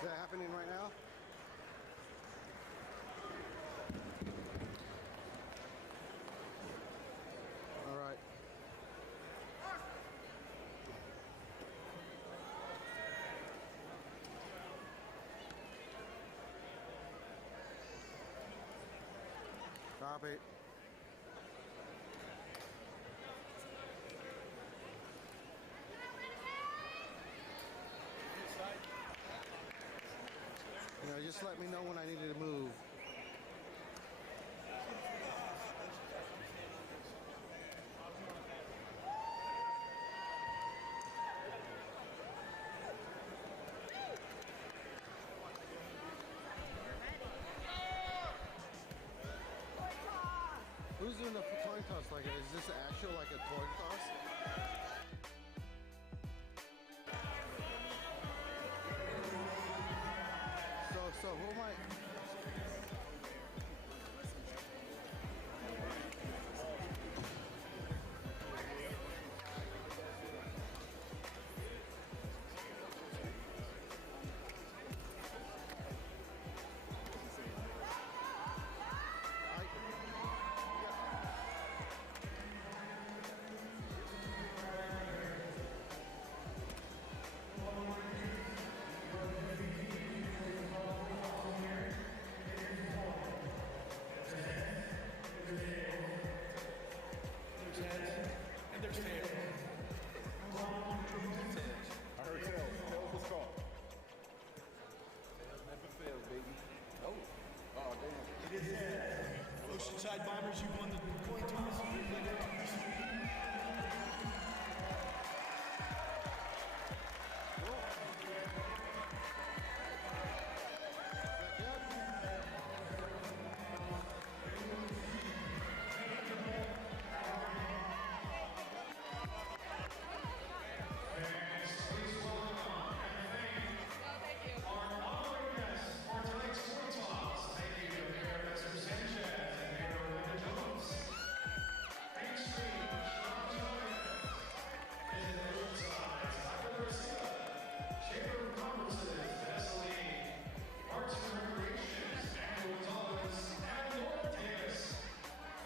Is that happening right now? All right. Copy. Yeah, just let me know when I needed to move. Who's doing the coin toss? Like, is this actual like a coin toss? So who am I? Here. Oceanside Bombers, you've won the point tournament.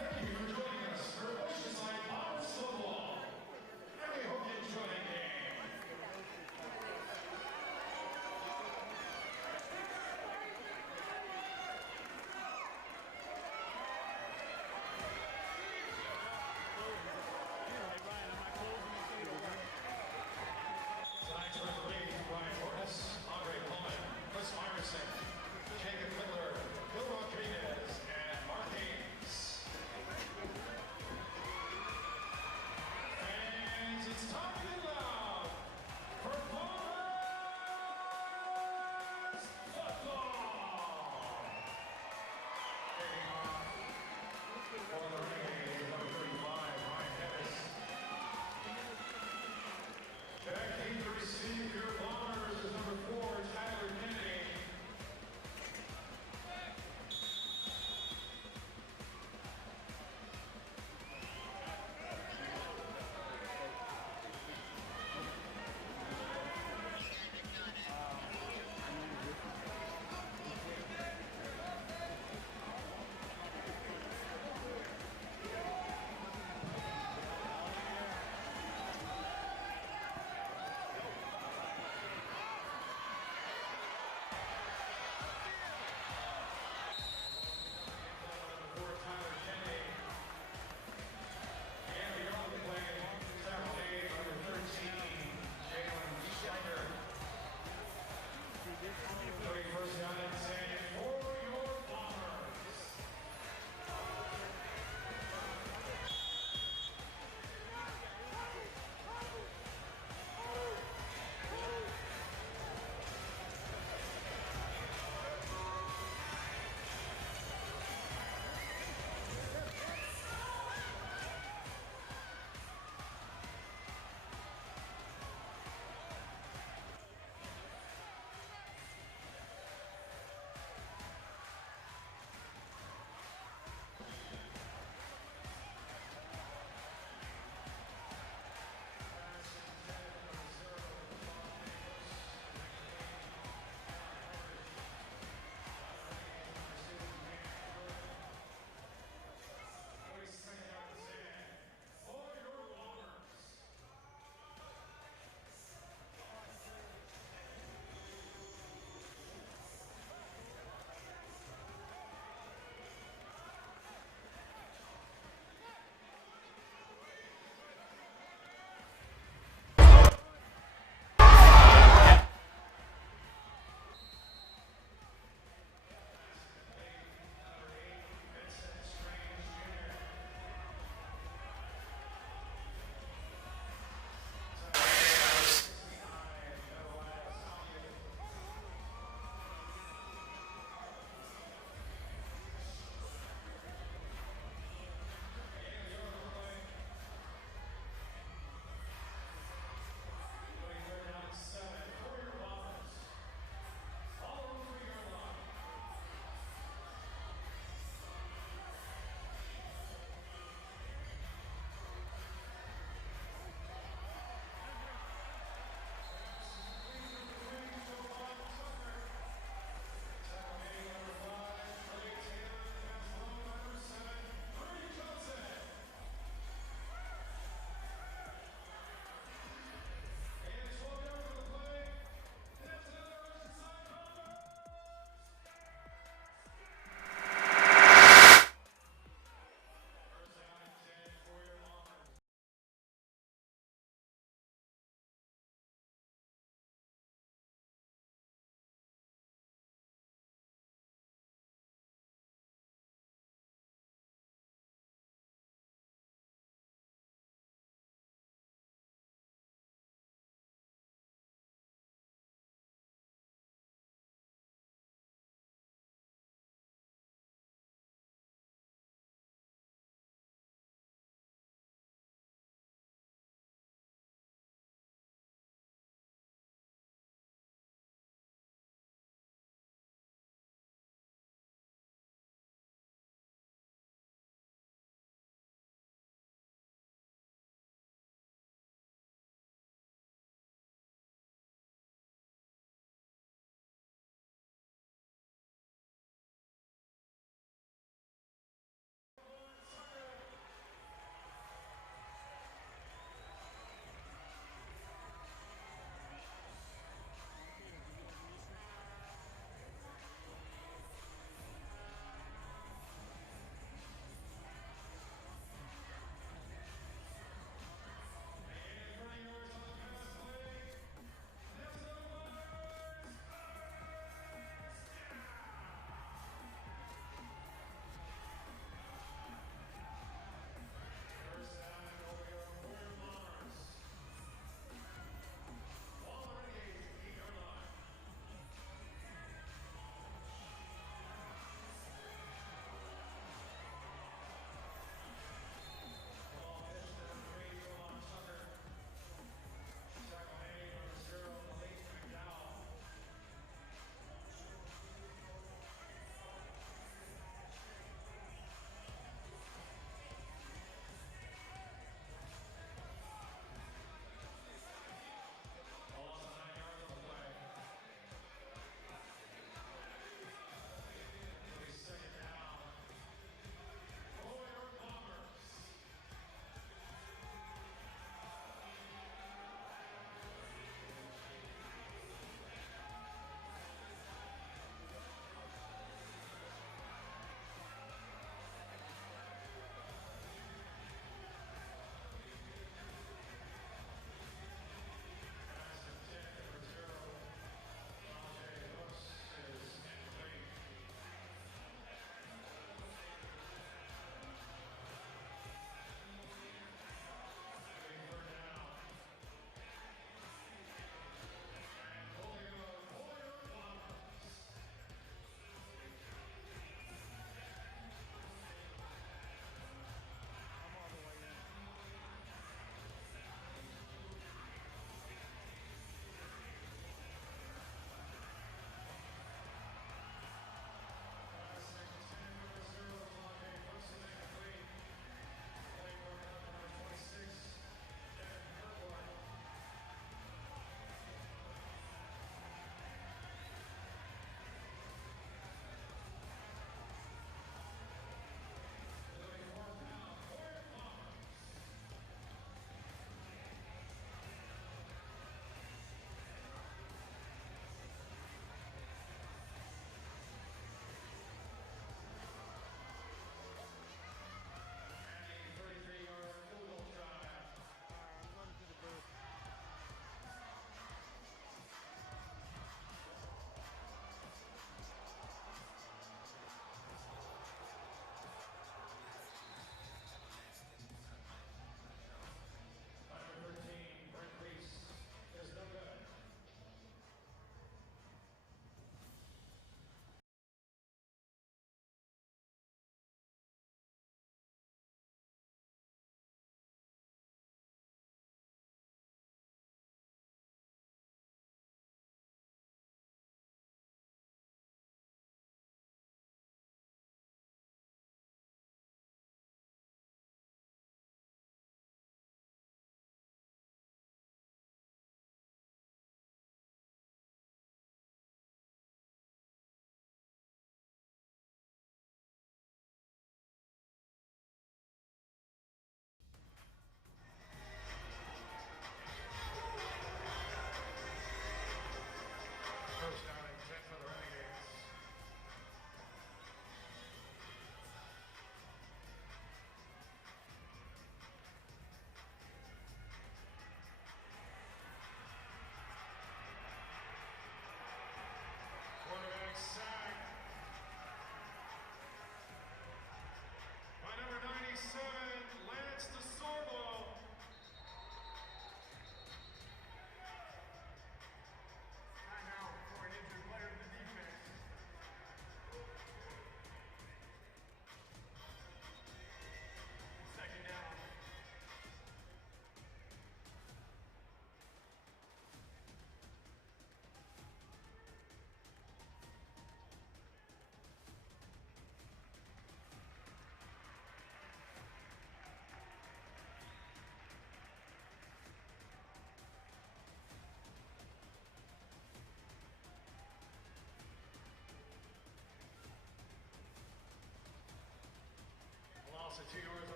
Thank you for joining us for Oceanside Bombers football, and we hope you enjoy the game. Hey Ryan, am I closing this gate or what? Tonight's referees, Brian Morris, Andre Pullman, Chris Iverson, Jacob Miller, Beaumont Renegades, and Mark Haynes. And it's time to get loud for Bombers football! For the Renegades, number 35, Mike Pettis. Back in to receive your Bombers is number 4, Tyler Kennedy. All in the air. For Tyler Kennedy. And the other way, Saturday, number 13, Jalen Shiner. All the way first nine, saying, for your Bombers.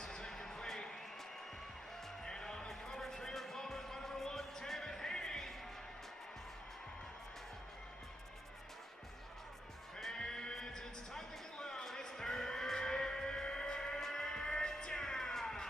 Pass is incomplete. And on the coverage for your Bombers by number 1, David Haney. Fans, it's time to get loud. It's third down.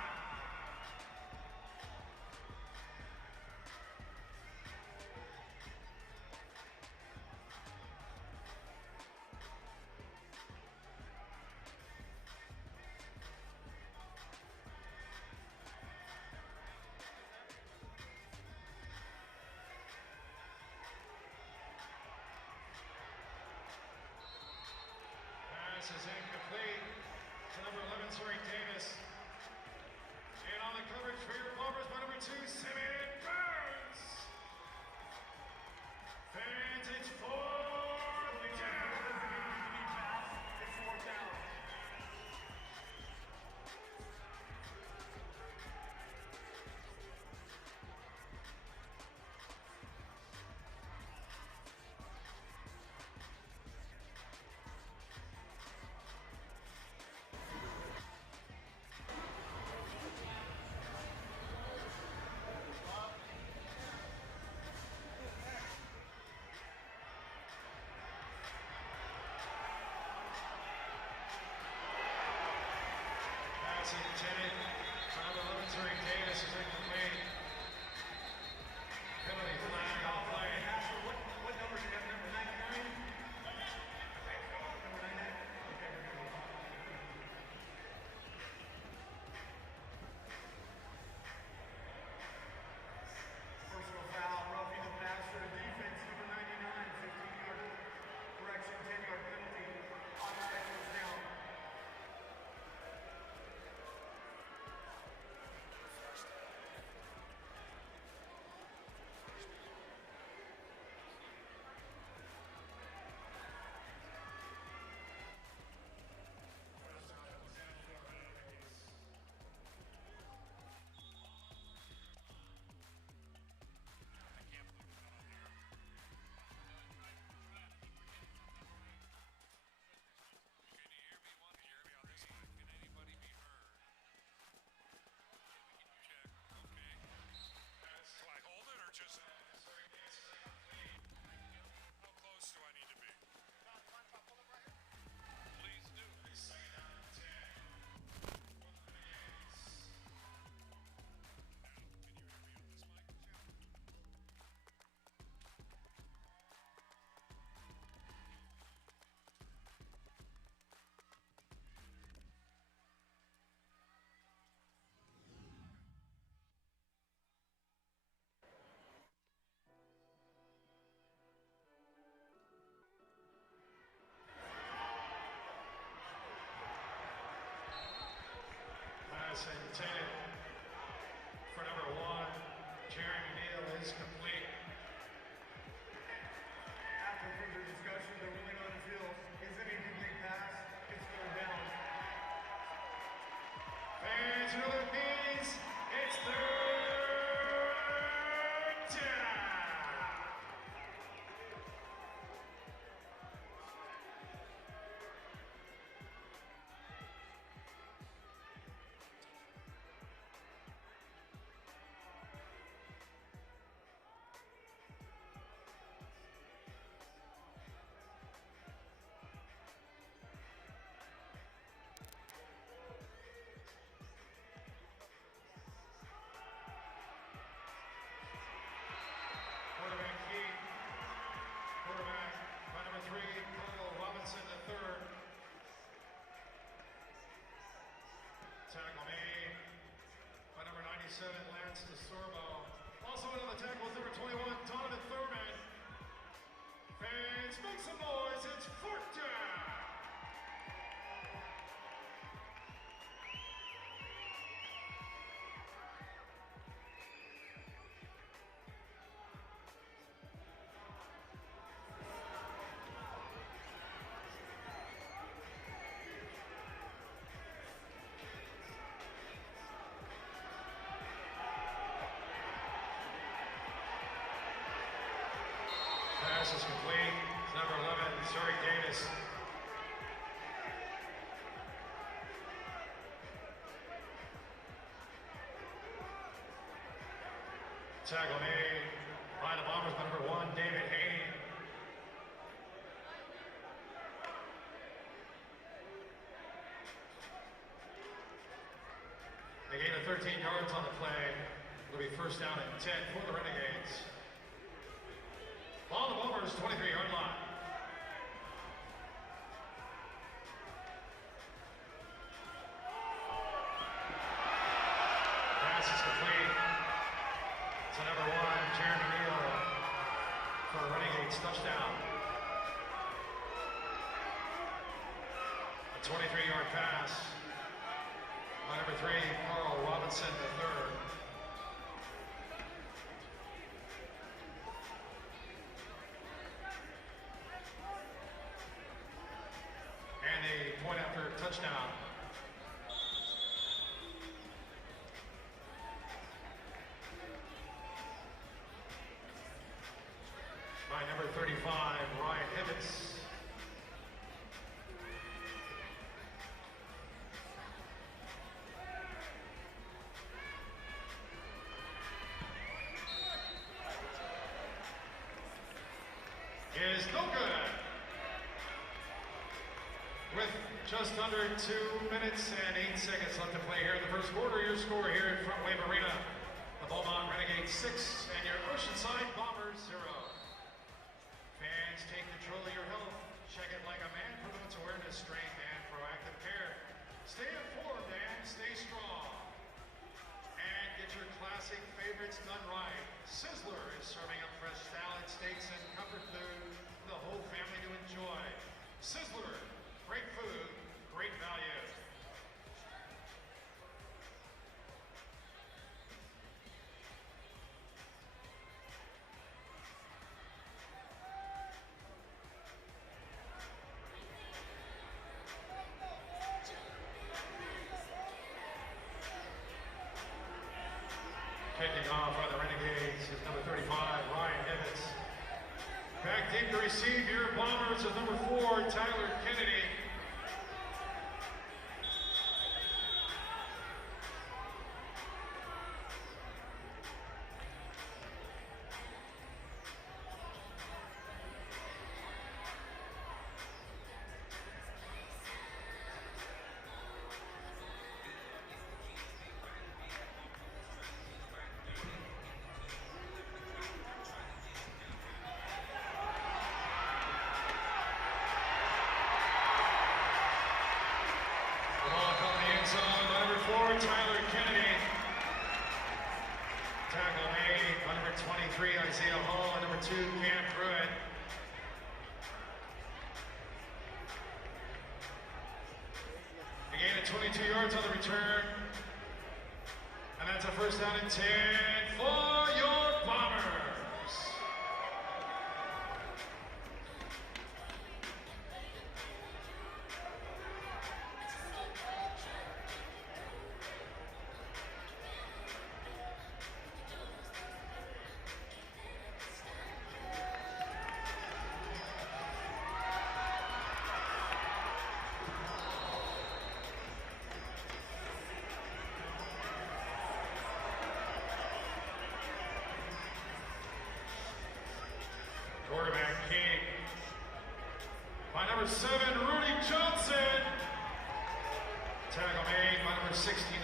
Pass is incomplete to number 11, Davis. And on the coverage for your Bombers by number 2, Simeon Burns. Fans, it's fourth down. It's fourth down. Pass intended for number 11, Davis is incomplete. Penalty flag on play. What number do you have? Number 99? Number 99? Okay. Personal foul, roughing the passer, defense, number 99, 15-yard correction, 10-yard penalty, automatic first down. First down and 10 for the Renegades. Pass intended for number 1, Jeremy Neal is complete. After further discussion, the ruling on the field is an incomplete pass. It's third down. Fans, you know what it means? It's third down. Quarterback keep. Quarterback by number 3, Cole Robinson III. Tackle made by number 97, Lance DeSorbo. Also in on the tackle is number 21, Donovan Thurman. Fans, make some noise. It's fourth down. Pass is complete. Number 11, Davis. Tackle made by the Bombers by number 1, David Haney. They gain 13 yards on the play. It'll be first down and 10 for the Renegades. Ball on the Bombers, 23-yard line. Pass is complete to number 1, Jeremy Neal for a Renegades touchdown. A 23-yard pass by number 3, Carl Robinson III. And a point after touchdown. By number 35, Ryan Hibbets. Is no good. With just under 2 minutes and 8 seconds left to play here in the first quarter, your score here at Frontwave Arena. The Beaumont Renegades 6 and your Oceanside Bombers 0. Fans, take control of your health. Check it like a man promotes awareness, strength, and proactive care. Stay informed and stay strong. And get your classic favorites done right. Sizzler is serving up fresh salad, steaks, and comfort food for the whole family to enjoy. Sizzler, great food, great value. Kicking off by the Renegades is number 35, Ryan Hibbets. Back deep to receive your Bombers is number 4, Tyler Kennedy. Tyler Kennedy. Tackle made by number 23, Isaiah Hall, and number 2, Cam Pruitt. A gain of 22 yards on the return. And that's a first down and 10 for your Bombers. Quarterback King by number 7, Rudy Johnson. Tackle made by number 69,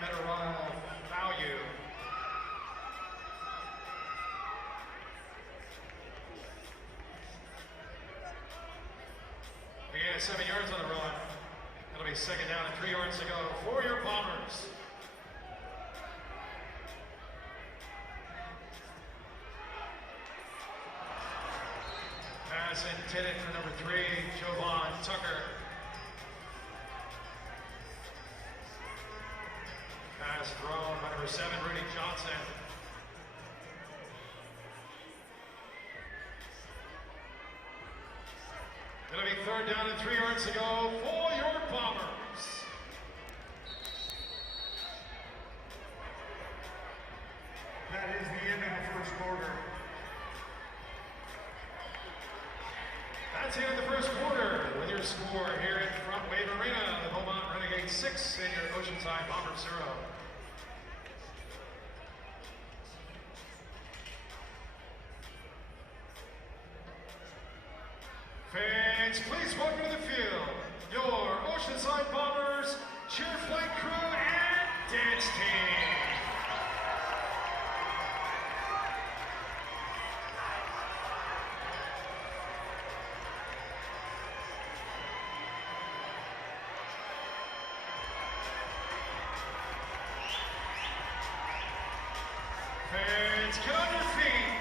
Meteora Value. Again, 7 yards on the run. It'll be second down and 3 yards to go for your Bombers. Pass intended for number 3, Jovan Tucker. Pass thrown by number 7, Rudy Johnson. It'll be third down and 3 yards to go for your Bombers. That is the end of the first quarter. That's the end of the first quarter with your score here at Frontwave Arena. The Beaumont Renegades 6 and your Oceanside Bombers 0. Fans, please welcome to the field your Oceanside Bombers cheer flight crew and dance team. Fans, get on your feet.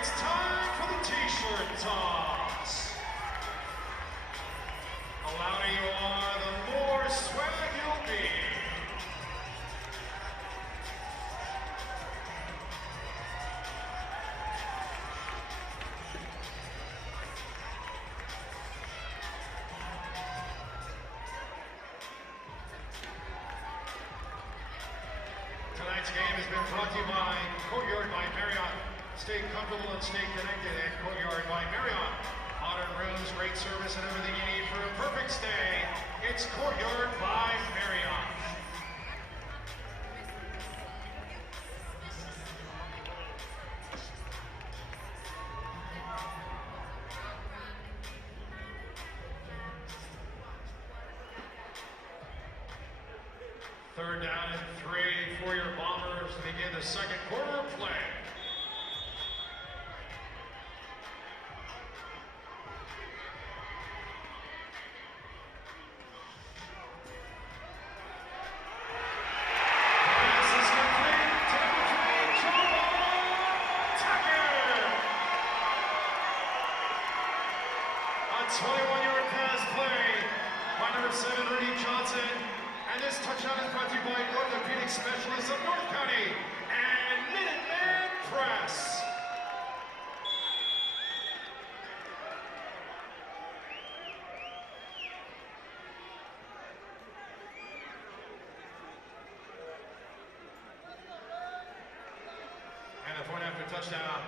It's time for the t-shirt toss. The louder you are, the more swag you'll be. Tonight's game has been brought to you by Courtyard by Marriott. Stay comfortable and stay connected at Courtyard by Marriott. Modern rooms, great service, and everything you need for a perfect stay. It's Courtyard by Marriott. Third down and 3 for your Bombers to begin the second quarter of play. Specialists of North County and Minuteman Press. And a point after touchdown.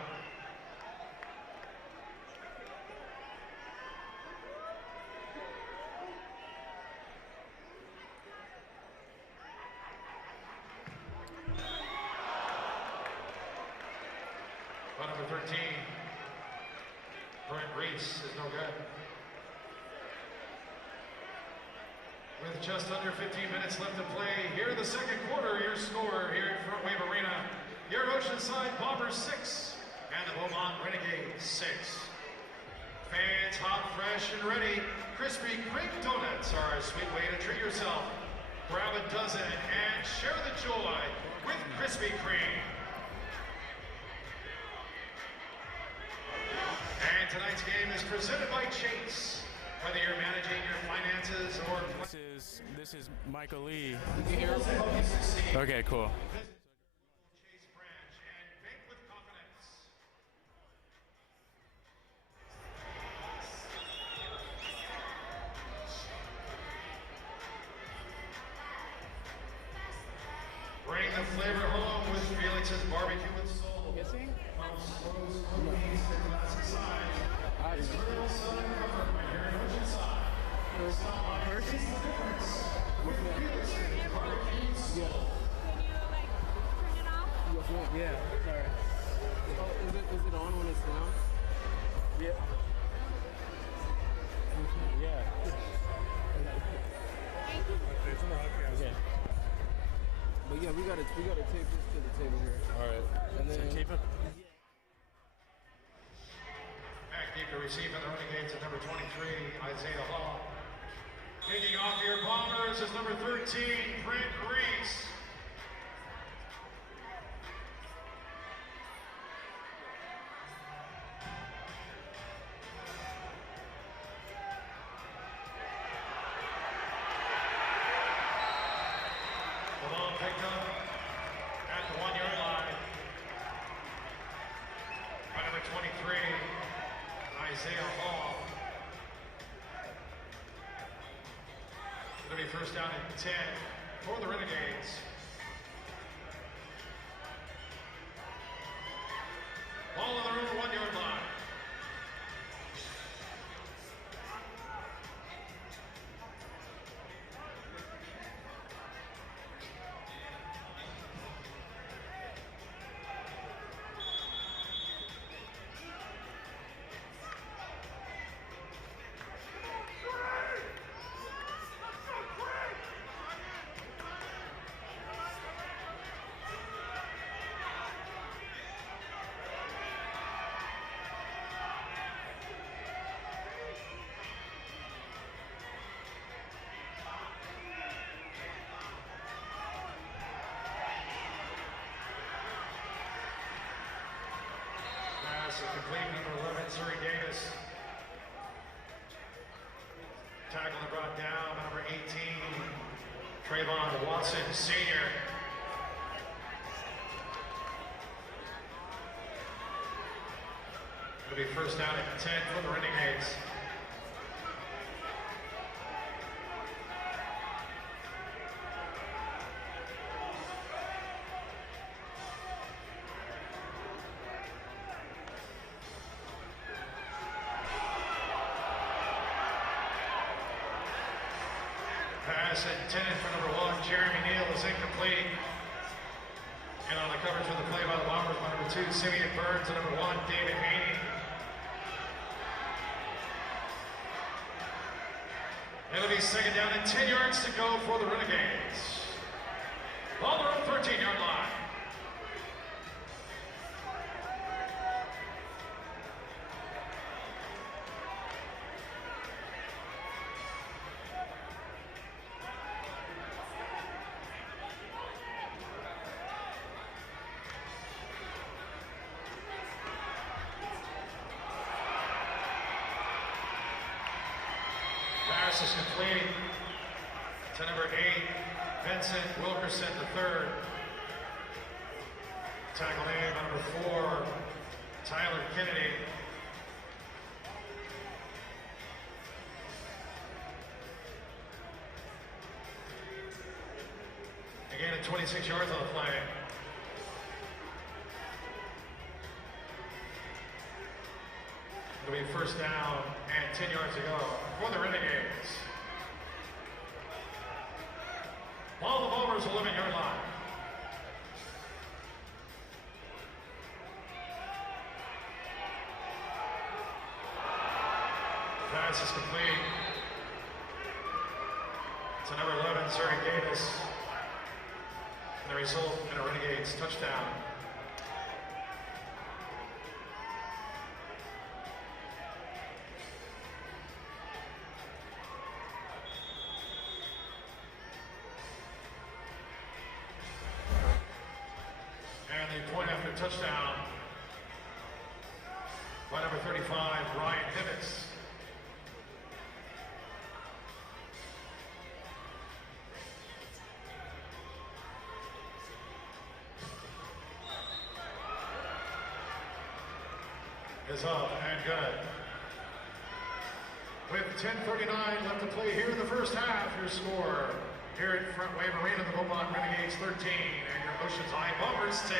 Number 13, Brent Reese is no good. With just under 15 minutes left to play, here in the second quarter, your score here at Frontwave Arena, your Oceanside Bombers 6 and the Beaumont Renegades 6. Fans, hot, fresh, and ready, Krispy Kreme donuts are a sweet way to treat yourself. Grab a dozen and share the joy with Krispy Kreme. And tonight's game is presented by Chase. Whether you're managing your finances or this is Michael Lee. Okay, cool. Chase branch and bank with confidence. Bring the flavor home with Felix's barbecue and soul. Kissing? From Slows Cookies to classic size. It's real Southern comfort right here in Oceanside. Stop by and taste the difference with Felix's barbecue and soul. Can you turn it off? Yeah, sorry. Oh, is it on when it's down? Yeah. Yeah. Okay. But yeah, we gotta tape this to the table here. All right. And then tape it. Back deep to receive for the Renegades at number 23, Isaiah Hall. Kicking off your Bombers is number 13, Brent Reese. The ball picked up at the 1-yard line by number 23, Isaiah Hall. It'll be first down and 10 for the Renegades. Ball on their own 1-yard line. complete. Number 11, Surrey Davis. Tackle and brought down by number 18, Trayvon Watson, senior. It'll be first down at 10 for the Renegades. Pass intended for number 1, Jeremy Neal, is incomplete. And on the coverage of the play by the Bombers by number 2, Simeon Burns, and number 1, David Haney. It'll be second down and 10 yards to go for the Renegades. Ball on the 13-yard line. Pass is complete to number 8, Vincent Wilkerson III. Tackle in by number 4, Tyler Kennedy. Again at 26 yards on the play. It'll be first down and 10 yards to go for the Renegades. Ball the Bombers 11-yard line. Pass is complete to number 11, Surrey Davis. And the result in a Renegades touchdown. Point after touchdown by number 35, Ryan Hibbets. Is up and good. With 10:39 left to play here in the first half, your score here at Frontwave Arena, the Beaumont Renegades 13 and your Oceanside Bombers 6.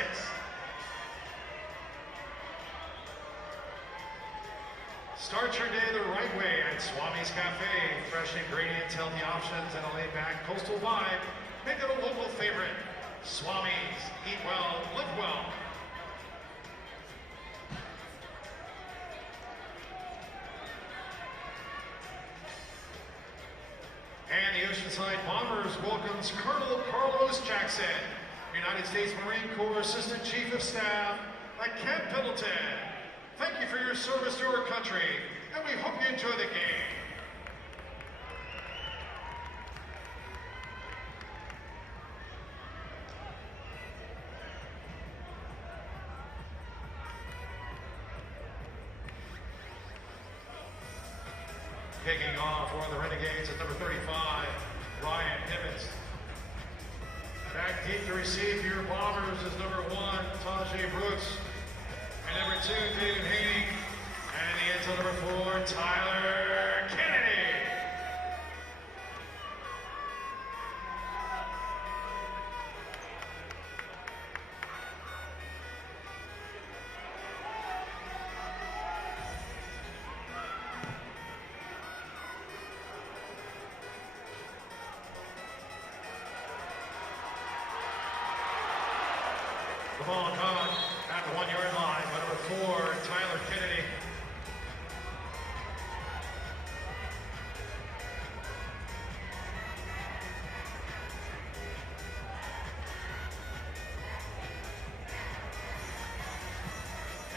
Start your day the right way at Swami's Cafe. Fresh ingredients, healthy options, and a laid-back coastal vibe. Make it a local favorite. Swami's. Eat well, live well. And the Oceanside Bombers welcomes Colonel Carlos Jackson, United States Marine Corps Assistant Chief of Staff at Camp Pendleton. Thank you for your service to our country, and we hope you enjoy the game. Kicking off for the Renegades at number 35, Ryan Hibbets. Back deep to receive your Bombers is number 1, Tajay Brooks. And number 2, David Haney. And in the end zone, number 4, Tyler Kennedy. The ball caught at the 1-yard line by number 4, Tyler Kennedy.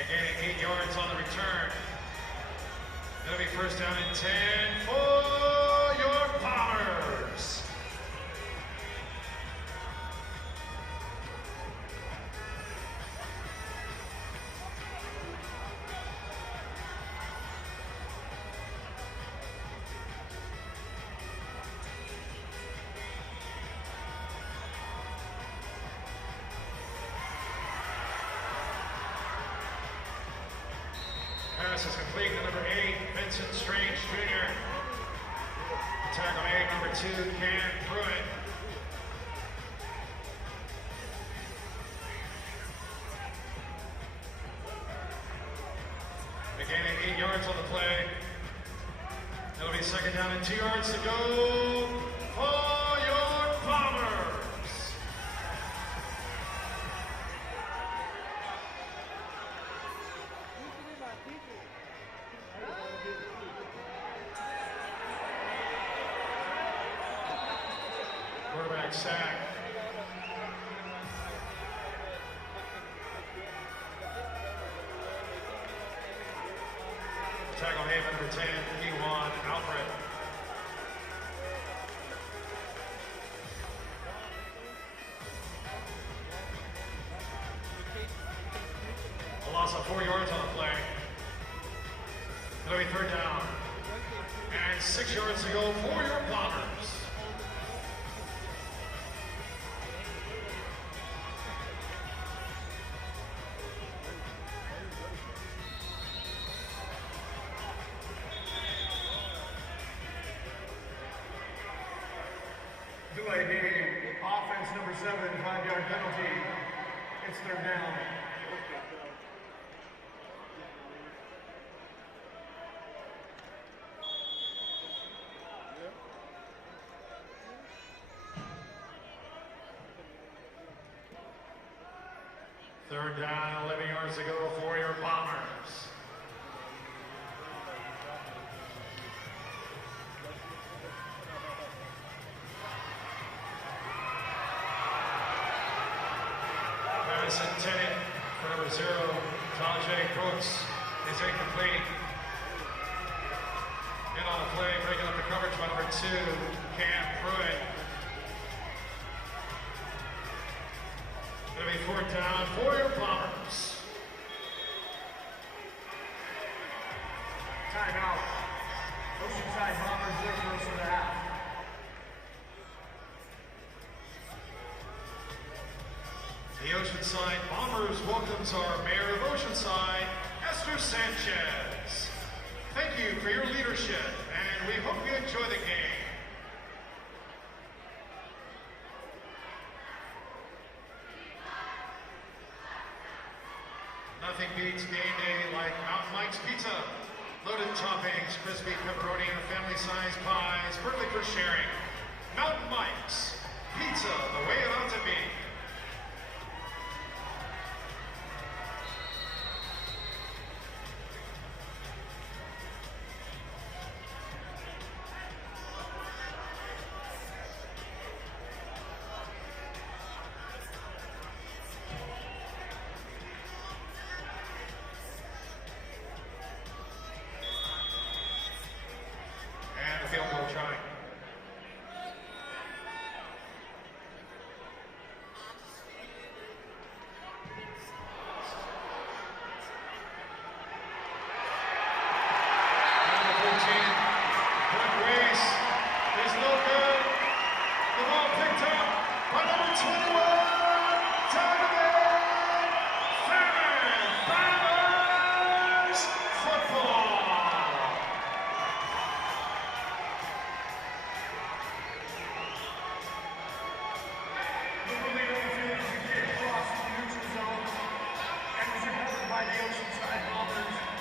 Again, 8 yards on the return. It'll be first down and 10 for your Bombers. pass is complete to number 8, Vincent Strange Jr. The tackle made, number 2, Cam Pruitt. Gaining 8 yards on the play. It'll be second down and 2 yards to go for your Bombers. Quarterback sack. Tackle made by number 10, Beaumont Alfred. A loss of 4 yards on the play. It'll be third down. And 6 yards to go for your Bombers. Delay game. Offense number 7, 5-yard penalty. It's third down. Third down, 11 yards to go for your Bombers. Pass intended for number 0, Tajay Brooks, is incomplete. In on the play, breaking up the coverage by number 2, Cam Pruitt. It'll be fourth down for your Bombers. Timeout. Oceanside Bombers, their first of the half. The Oceanside Bombers welcomes our Mayor of Oceanside, Esther Sanchez. Thank you for your leadership, and we hope you enjoy the game. Nothing beats game day like Mountain Mike's Pizza. Loaded toppings, crispy pepperoni, and family-sized pies, perfect for sharing. Mountain Mike's Pizza, the way it ought to be. Field goal try. Number 14, Brett Grace is no good. The ball picked up by number 21, Bombers football.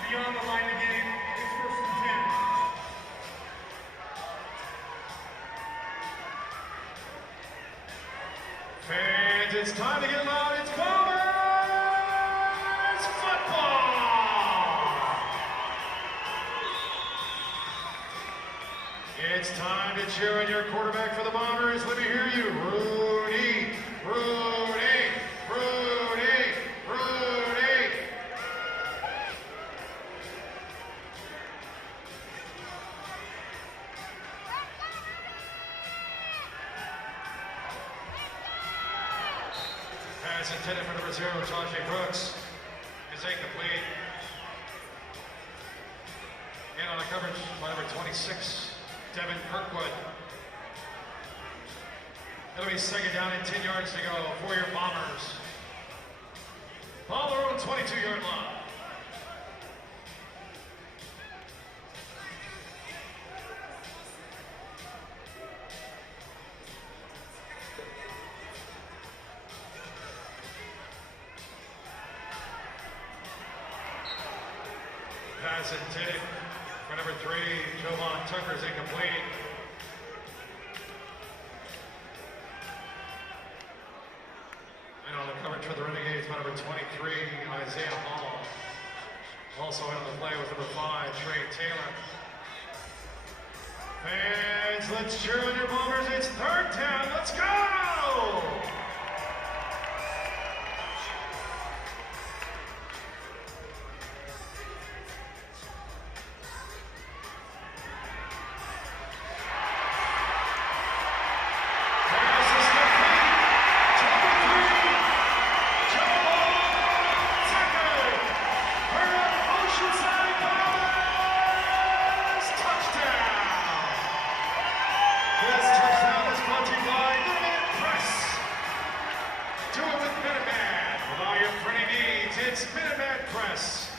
Beyond the line of game, it's first and 10. Fans, it's time to get loud. It's Bombers football! It's time to cheer on your quarterback for the Bombers. Let me hear you. Rudy, Rudy, Rudy, Rudy. Pass intended for number 0, Tajay Brooks, is incomplete. In on the coverage by number 26, Devin Kirkwood. It'll be second down and 10 yards to go for your Bombers. Ball on 22-yard line. Pass intended for number 3, Beaumont Tucker's incomplete. And on the coverage for the Renegades by number 23, Isaiah Hall. Also in on the play was number 5, Trey Taylor. Fans, let's cheer on your Bombers. It's third down. Let's go! It's Beaumont Press.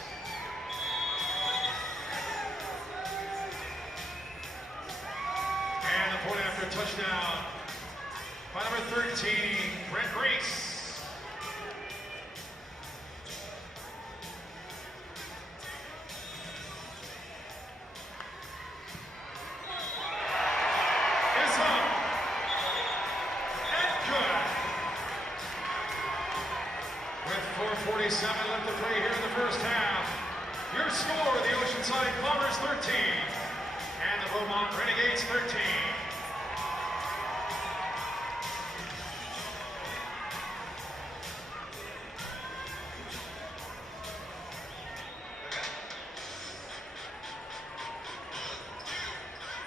And the point after touchdown by number 13, Brent Reese. Is up and good. With 4:47 left to play here in the first half. Your score, the Oceanside Bombers 13 and the Beaumont Renegades 13.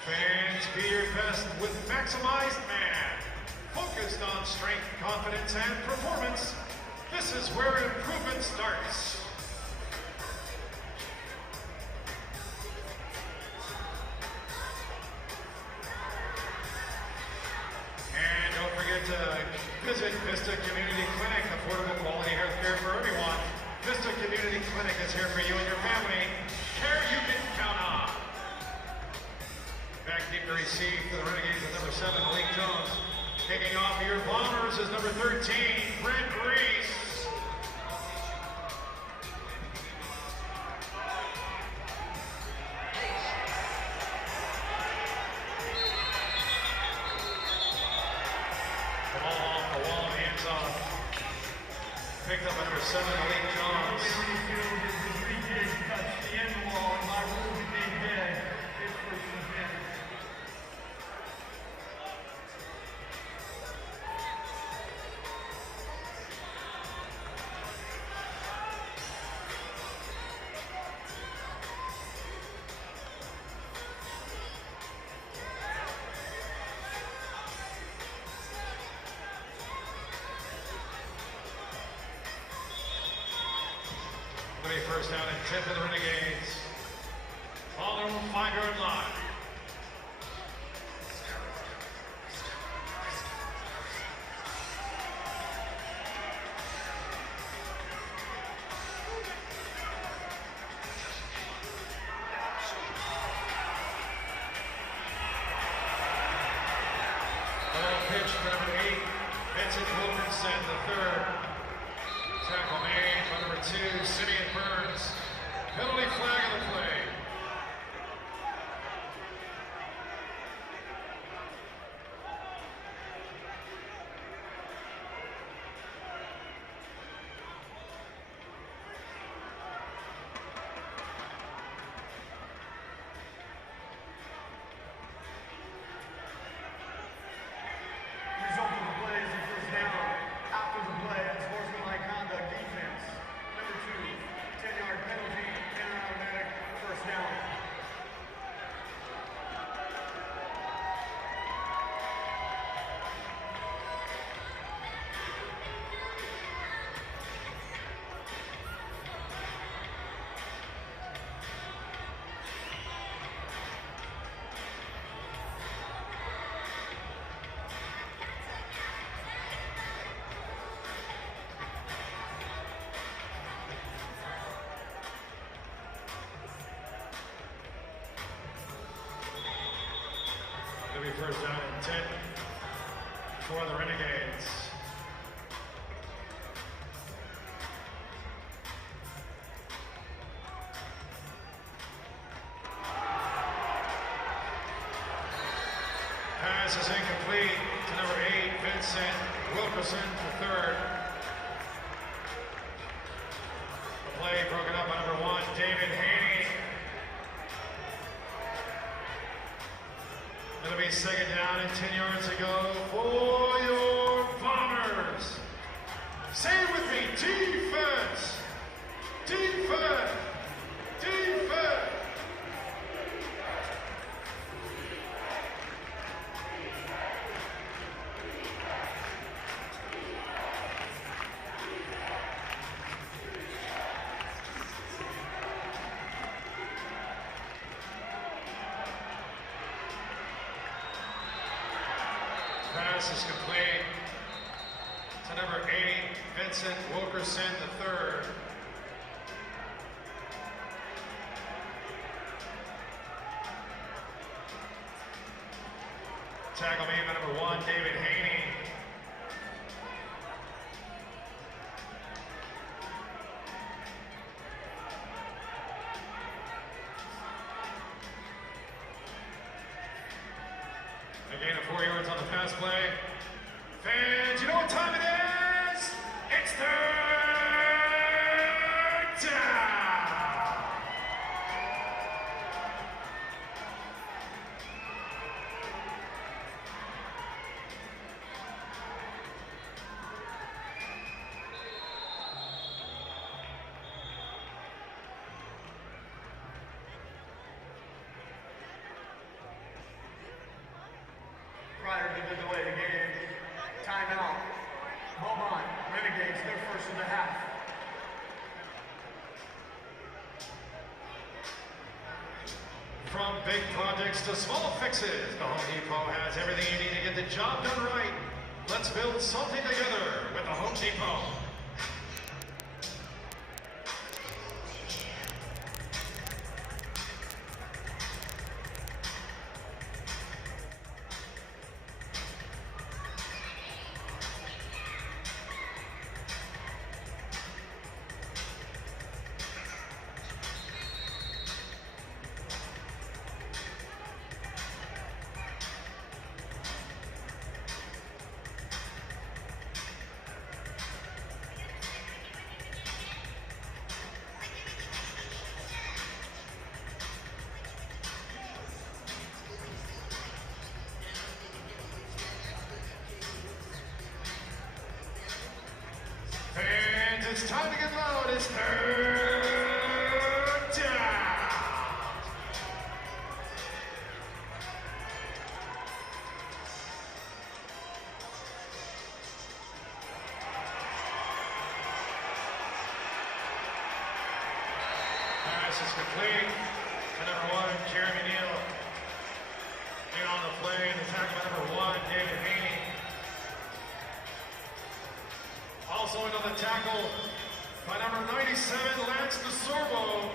Fans, be your best with Maximized Man. Focused on strength, confidence, and performance. This is where improvement starts. And don't forget to visit Vista Community Clinic, affordable quality health care for everyone. Vista Community Clinic is here for you and your family. Care you can count on. Back deep to receive for the Renegades with number 7, Malik Jones. Taking off your Bombers is number 13, Brent Reese. Picked up by number 7, Malik Jones. First down and 10 for the Renegades. On their own 5-yard line. Ball pitch for number 8, Vincent Wilkinson, the third. Tackle made by number 2, Simeon Burns. Penalty flag on the play. Result of the play is a first down. After the play, unsportsmanlike conduct defense. Number 2, 10-yard penalty, and an automatic first down. It'll be first down and 10 for the Renegades. Pass is incomplete to number 8, Vincent Wilkerson, the third. The play broken up by number 1, David Haney. It'll be second down and 10 yards to go for your Bombers. Say it with me, defense, defense, defense. Pass is complete to number 8, Vincent Wilkerson, the third. Tackle made by number 1, David Haney. A gain of 4 yards on the pass play. Fans, you know what time it is? It's third down. Prior to the delay of the game, timeout. Beaumont Renegades, their first of the half. From big projects to small fixes, the Home Depot has everything you need to get the job done right. Let's build something together with the Home Depot. And it's time to get loud. It's third down. Pass is complete to number 1, Jeremy Neal. In on the play, the tackle by number 1, David Haney. Also in on the tackle by number 97, Lance DeSorbo.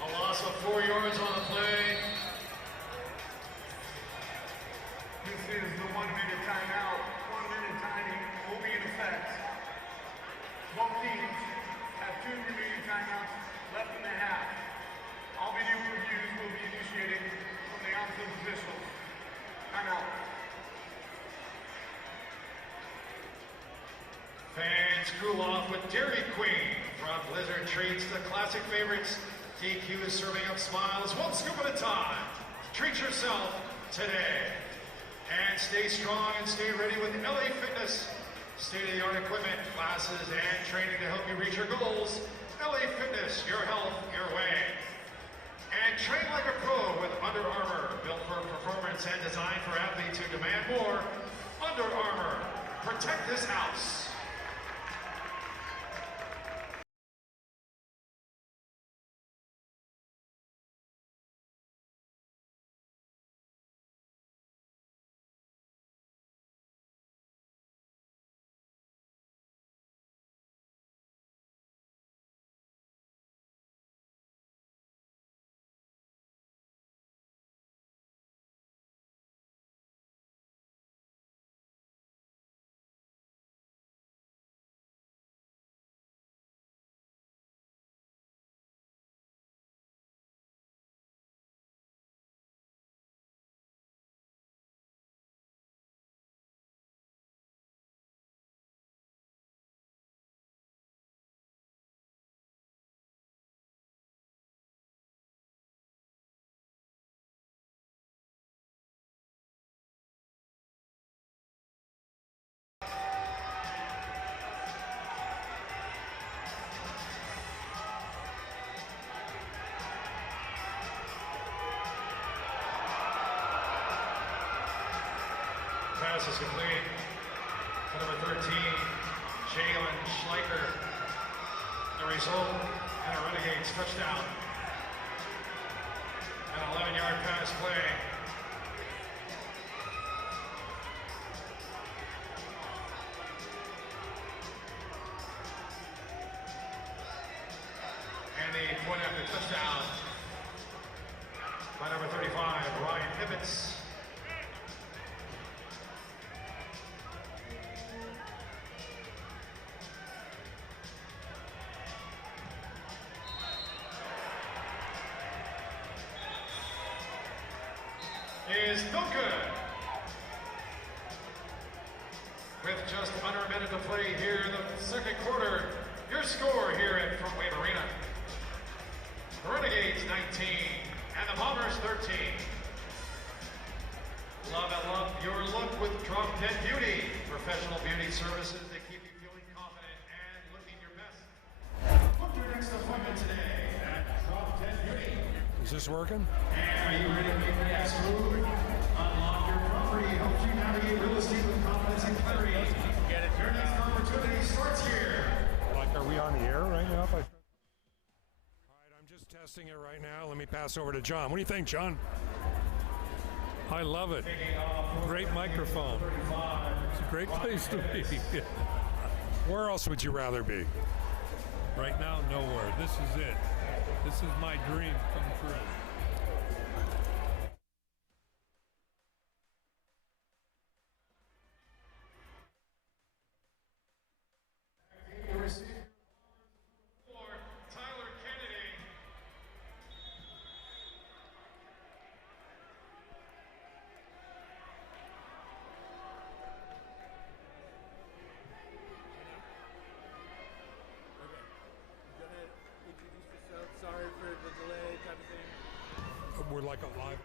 A loss of 4 yards on the play. This is the 1 minute timeout. 1 minute timing will be in effect. Both teams have 2 remaining timeouts left in the half. All video reviews will be initiated from the on-field officials. Timeout. Fans cool off with Dairy Queen. From Blizzard treats to classic favorites, DQ is serving up smiles one scoop at a time. Treat yourself today. And stay strong and stay ready with LA Fitness. State-of-the-art equipment, classes, and training to help you reach your goals. LA Fitness, your health, your way. And train like a pro with Under Armour, built for performance and designed for athletes who demand more. Under Armour, protect this house. pass is complete to number 13, Jalen Schleicher. The result, and a Renegades touchdown. An 11-yard pass play. And the point after touchdown by number 35, Ryan Hibbets. Is no good. With just under a minute to play here in the second quarter, your score here at Frontwave Arena. The Renegades 19 and the Bombers 13. Love and love your look with Drop Dead Beauty. Professional beauty services that keep you feeling confident and looking your best. Book your next appointment today at Drop Dead Beauty. Is this working? And are you ready to make the next move? Unlock your property, helps you navigate real estate with confidence and clarity. Get it. Your next opportunity starts here. Like, are we on the air right now? All right, I'm just testing it right now. Let me pass over to John. What do you think, John? I love it. Great microphone. It's a great place to be. Where else would you rather be? Right now, nowhere. This is it. This is my dream come true. Sorry for the delay type of thing. We're like a live.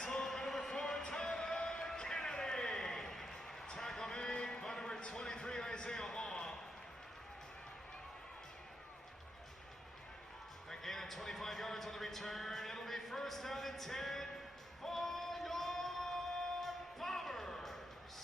Number 4, Tyler Kennedy. Tackle made by number 23, Isaiah Hall. Again, 25 yards on the return. It'll be first down and 10 for your Bombers.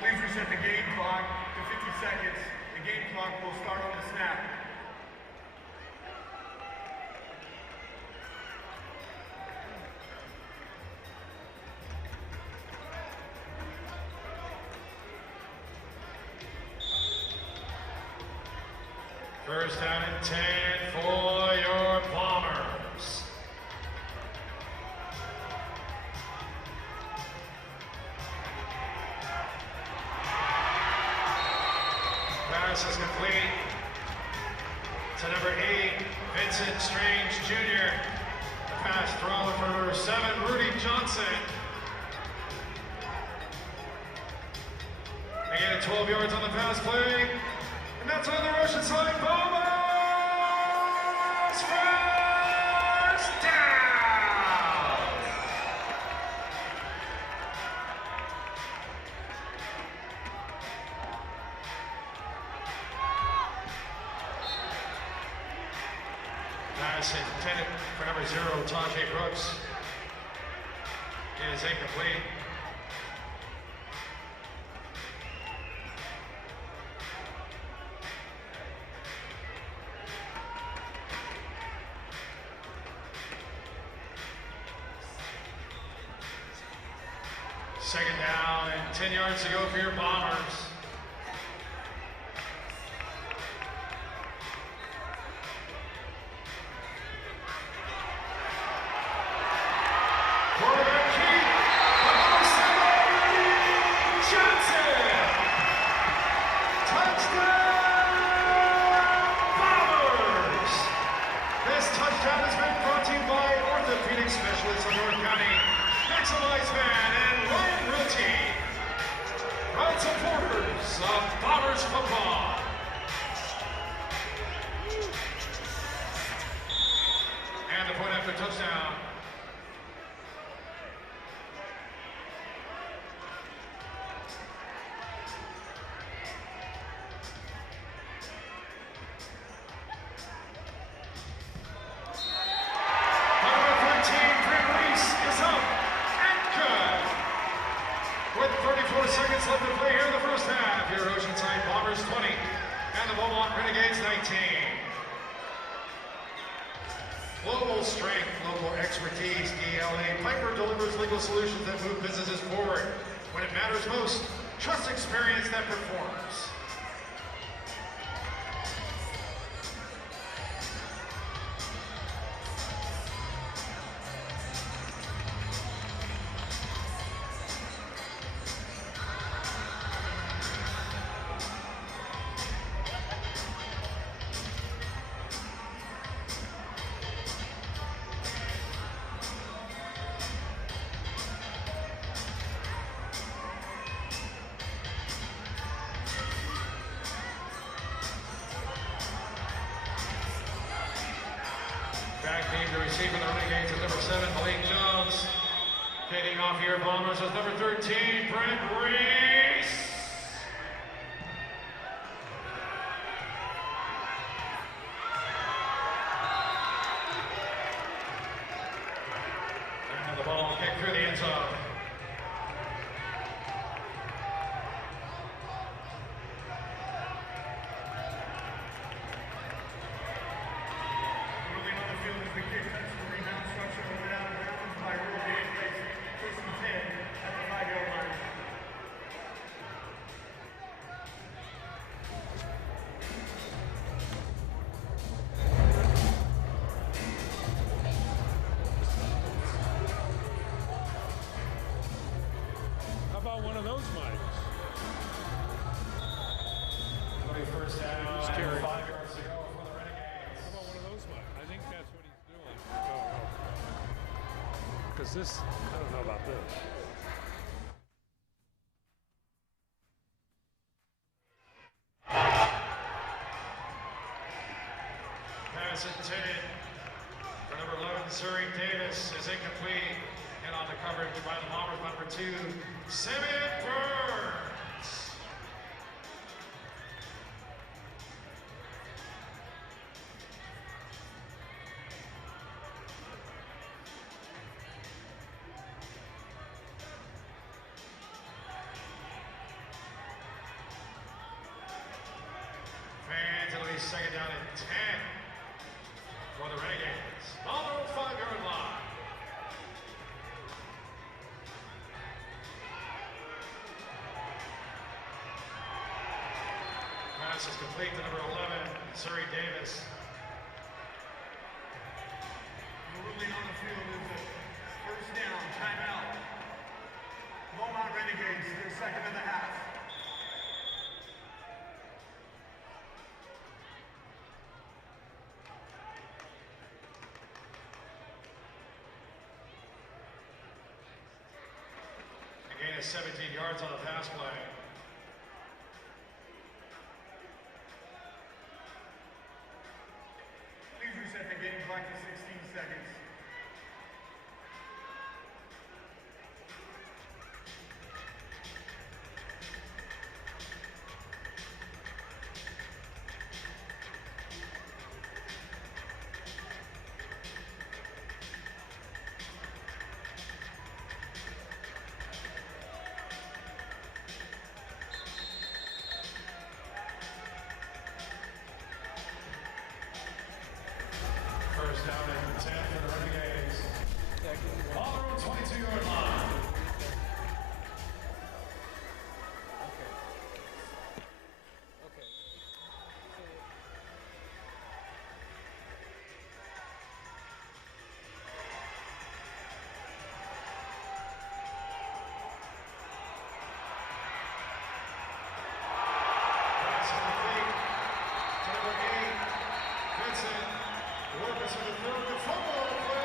Please reset the game clock to 50 seconds. The game clock will start on the snap. First down and 10 for your Bombers. Pass is complete to number 8, Vincent Strange Jr. The pass thrown for number 7, Rudy Johnson. Again, 12 yards on the pass play. And that's another Oceanside Bombers! First down! Pass intended for number 0, Tajay Brooks. It is incomplete. Second down and 10 yards to go for your Bombers. Quarterback keep by number 7, Johnson. Touchdown, Bombers. This touchdown has been brought to you by Orthopedic. Orthopedic Specialist of North County, Maximize Van and Ryan Realty. Proud supporters of Bombers football. And the point after touchdown. With 34 seconds left to play here in the first half, your Oceanside Bombers 20 and the Beaumont Renegades 19. Global strength, local expertise, DLA. Piper delivers legal solutions that move businesses forward. When it matters most, trust experience that performs. Back beam to receive for the Renegades is number 7, Blake Jones. Kicking off your Bombers is number 13, Brent Reese. And the ball kicked through the end zone. One of those mics. First down, and 5 yards to go for the Renegades. How about one of those mics? I think that's what he's doing. Because this, I don't know about this. Pass intended for number 11, Surrey Davis, is incomplete. And on the coverage by the Bombers, number 2, Simeon Burns. Fans, it'll be second down and 10 for the Renegades. On the 5-yard line. Pass is complete to number 11, Surrey Davis. The ruling on the field is a first down, timeout. Beaumont Renegades, their second of the half. A gain of 17 yards on a pass play. Please reset the game clock to 16 seconds. First down and 10 for the Renegades. On their own 22-yard line. Okay. Pass is complete to number 8, Vincent. Lucas with the third and fumble on the play.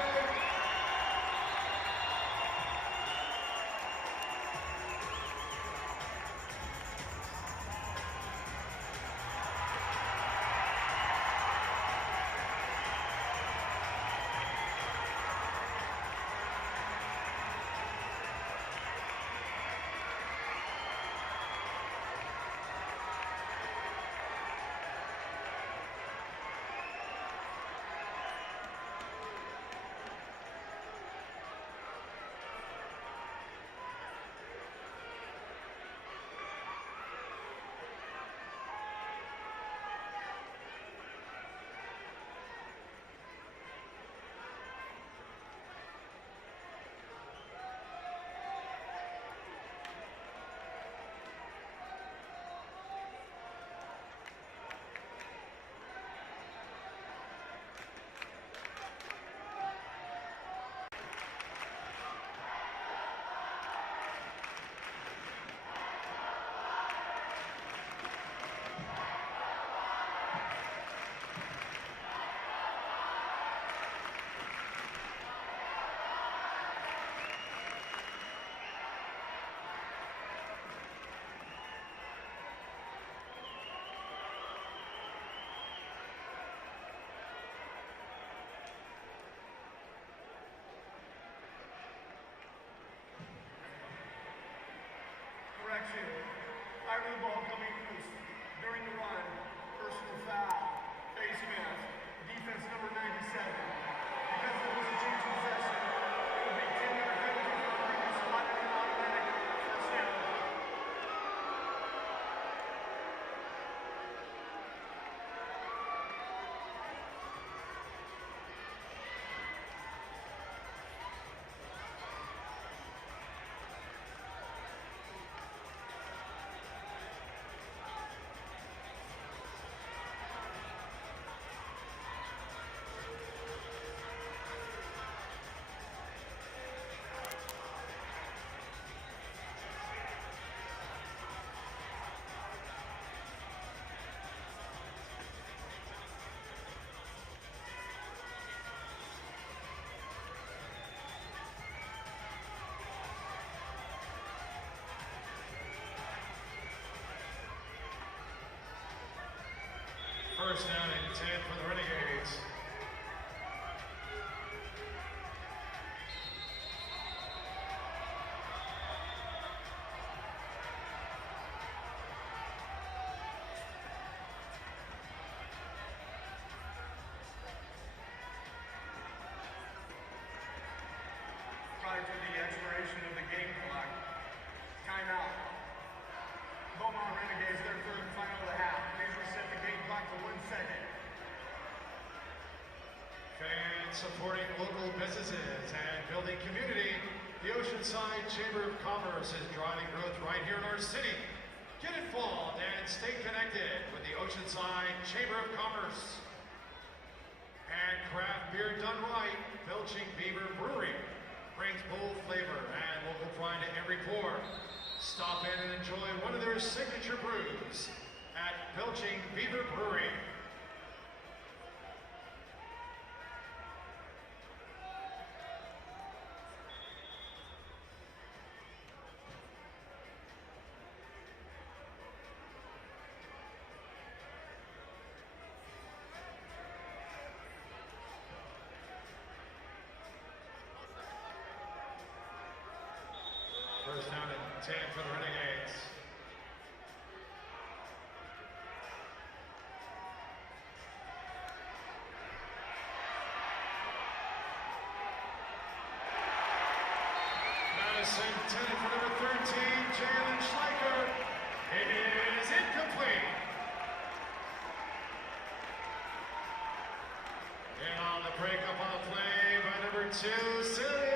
to the ball coming loose. During the run, personal foul, face mask, defense number 97. Because there was a change in possession, it will be 10-yard penalty for the previous spot and an automatic first down. First down and 10 for the Renegades. Prior to the expiration of the game clock, timeout. Beaumont Renegades, their third and final of the half. Please reset the game clock to 1 second. Fans supporting local businesses and building community, the Oceanside Chamber of Commerce is driving growth right here in our city. Get involved and stay connected with the Oceanside Chamber of Commerce. And craft beer done right, Belching Beaver Brewery brings bold flavor and local pride to every pour. Stop in and enjoy one of their signature brews at Belching Beaver Brewery. First down and 10 for the Renegades. Madison intended for number 13, Jalen Schleicher. It is incomplete. And on the breakup on the play by number 2, Cillian.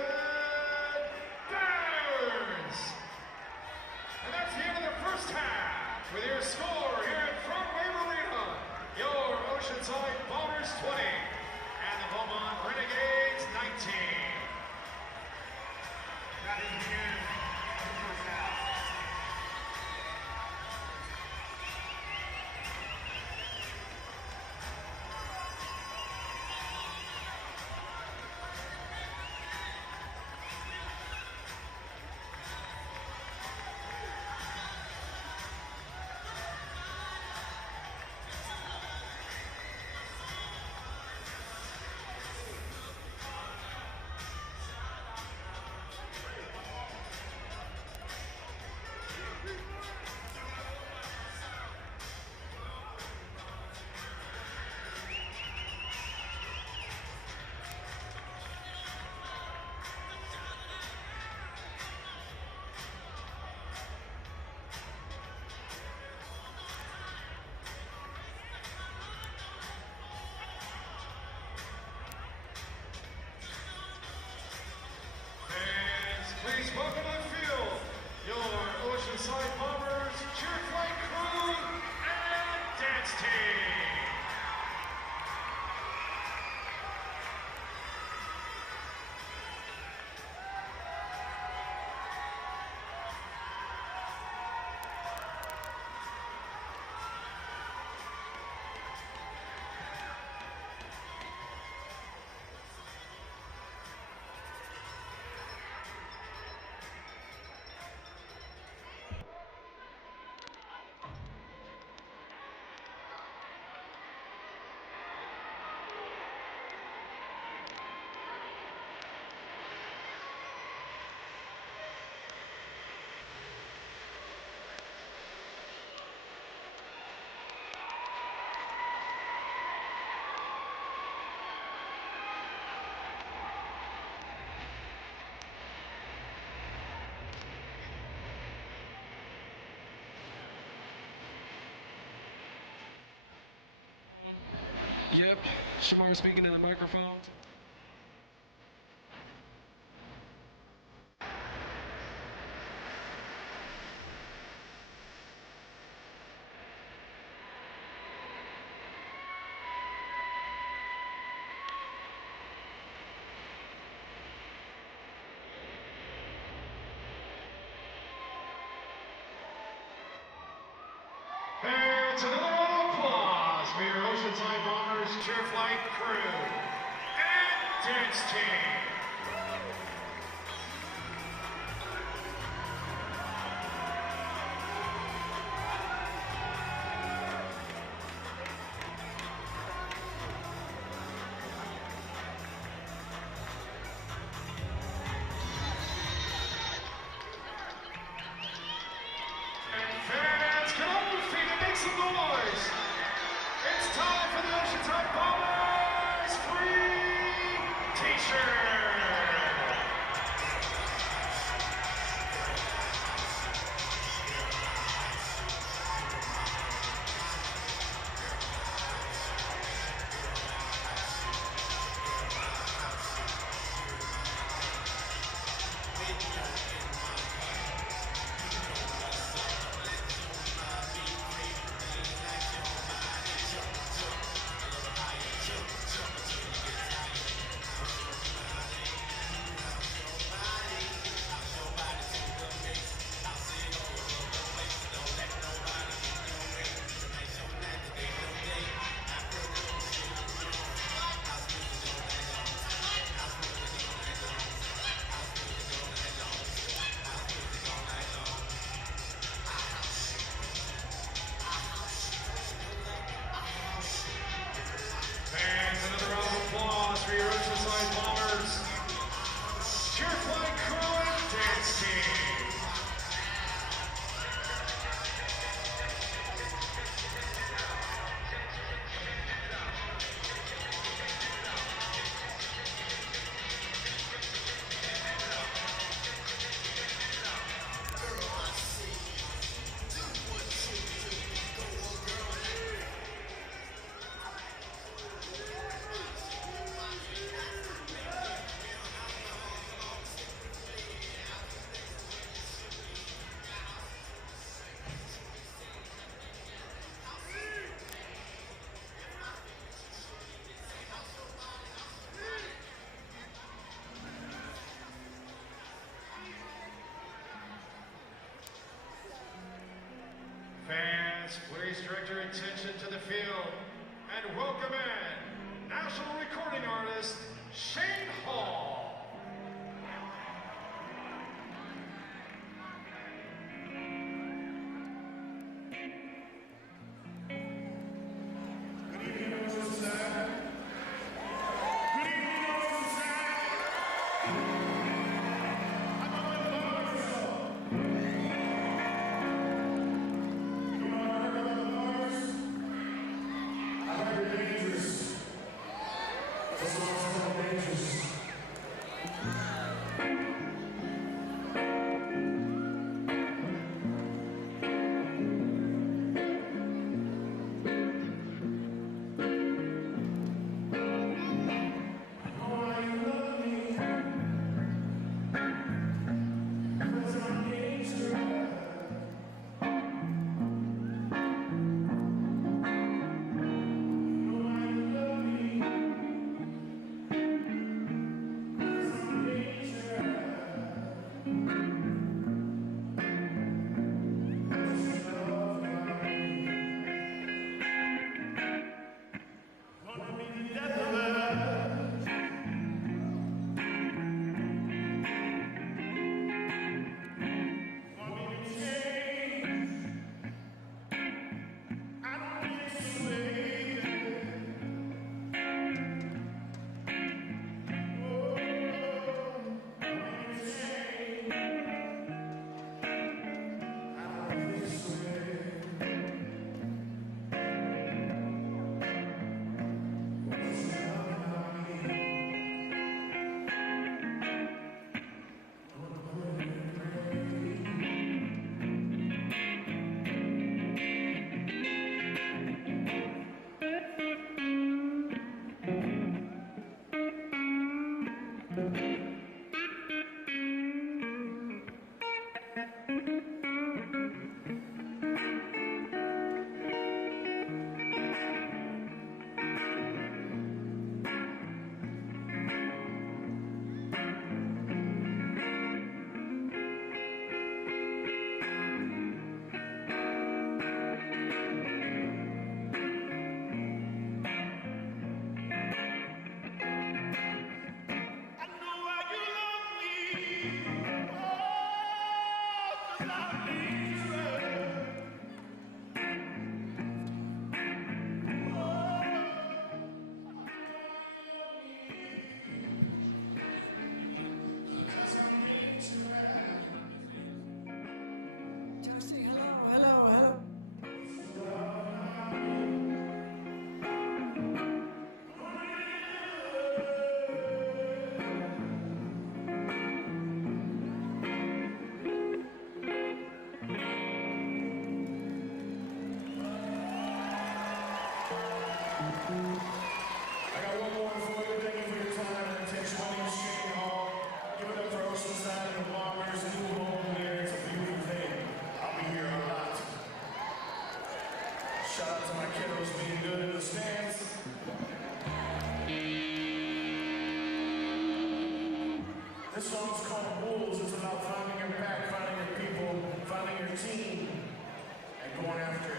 And that's the end of the first half with your score here at Frontwave Arena. Your Oceanside Bombers 20 and the Beaumont Renegades 19. That is the end of the first half. Yep, Shamar speaking to the microphone. And another round of applause for your Oceanside Bombers cheer flight crew and dance team. Some noise! It's time for the Oceanside Bombers free t-shirt! For your Oceanside Bombers, cheer flight crew and dance team. Fans, please direct your attention to the field and welcome in national recording artist Shane Hall. Testing, hello, hello, hello. Give it up for Oceanside Bombers and Beaumont Renegades. It's a beautiful thing. I'll be here a lot. Shout out to my kiddos being good in the stands. This song's called Wolves. It's about finding your back, finding your people, finding your team, and going after it.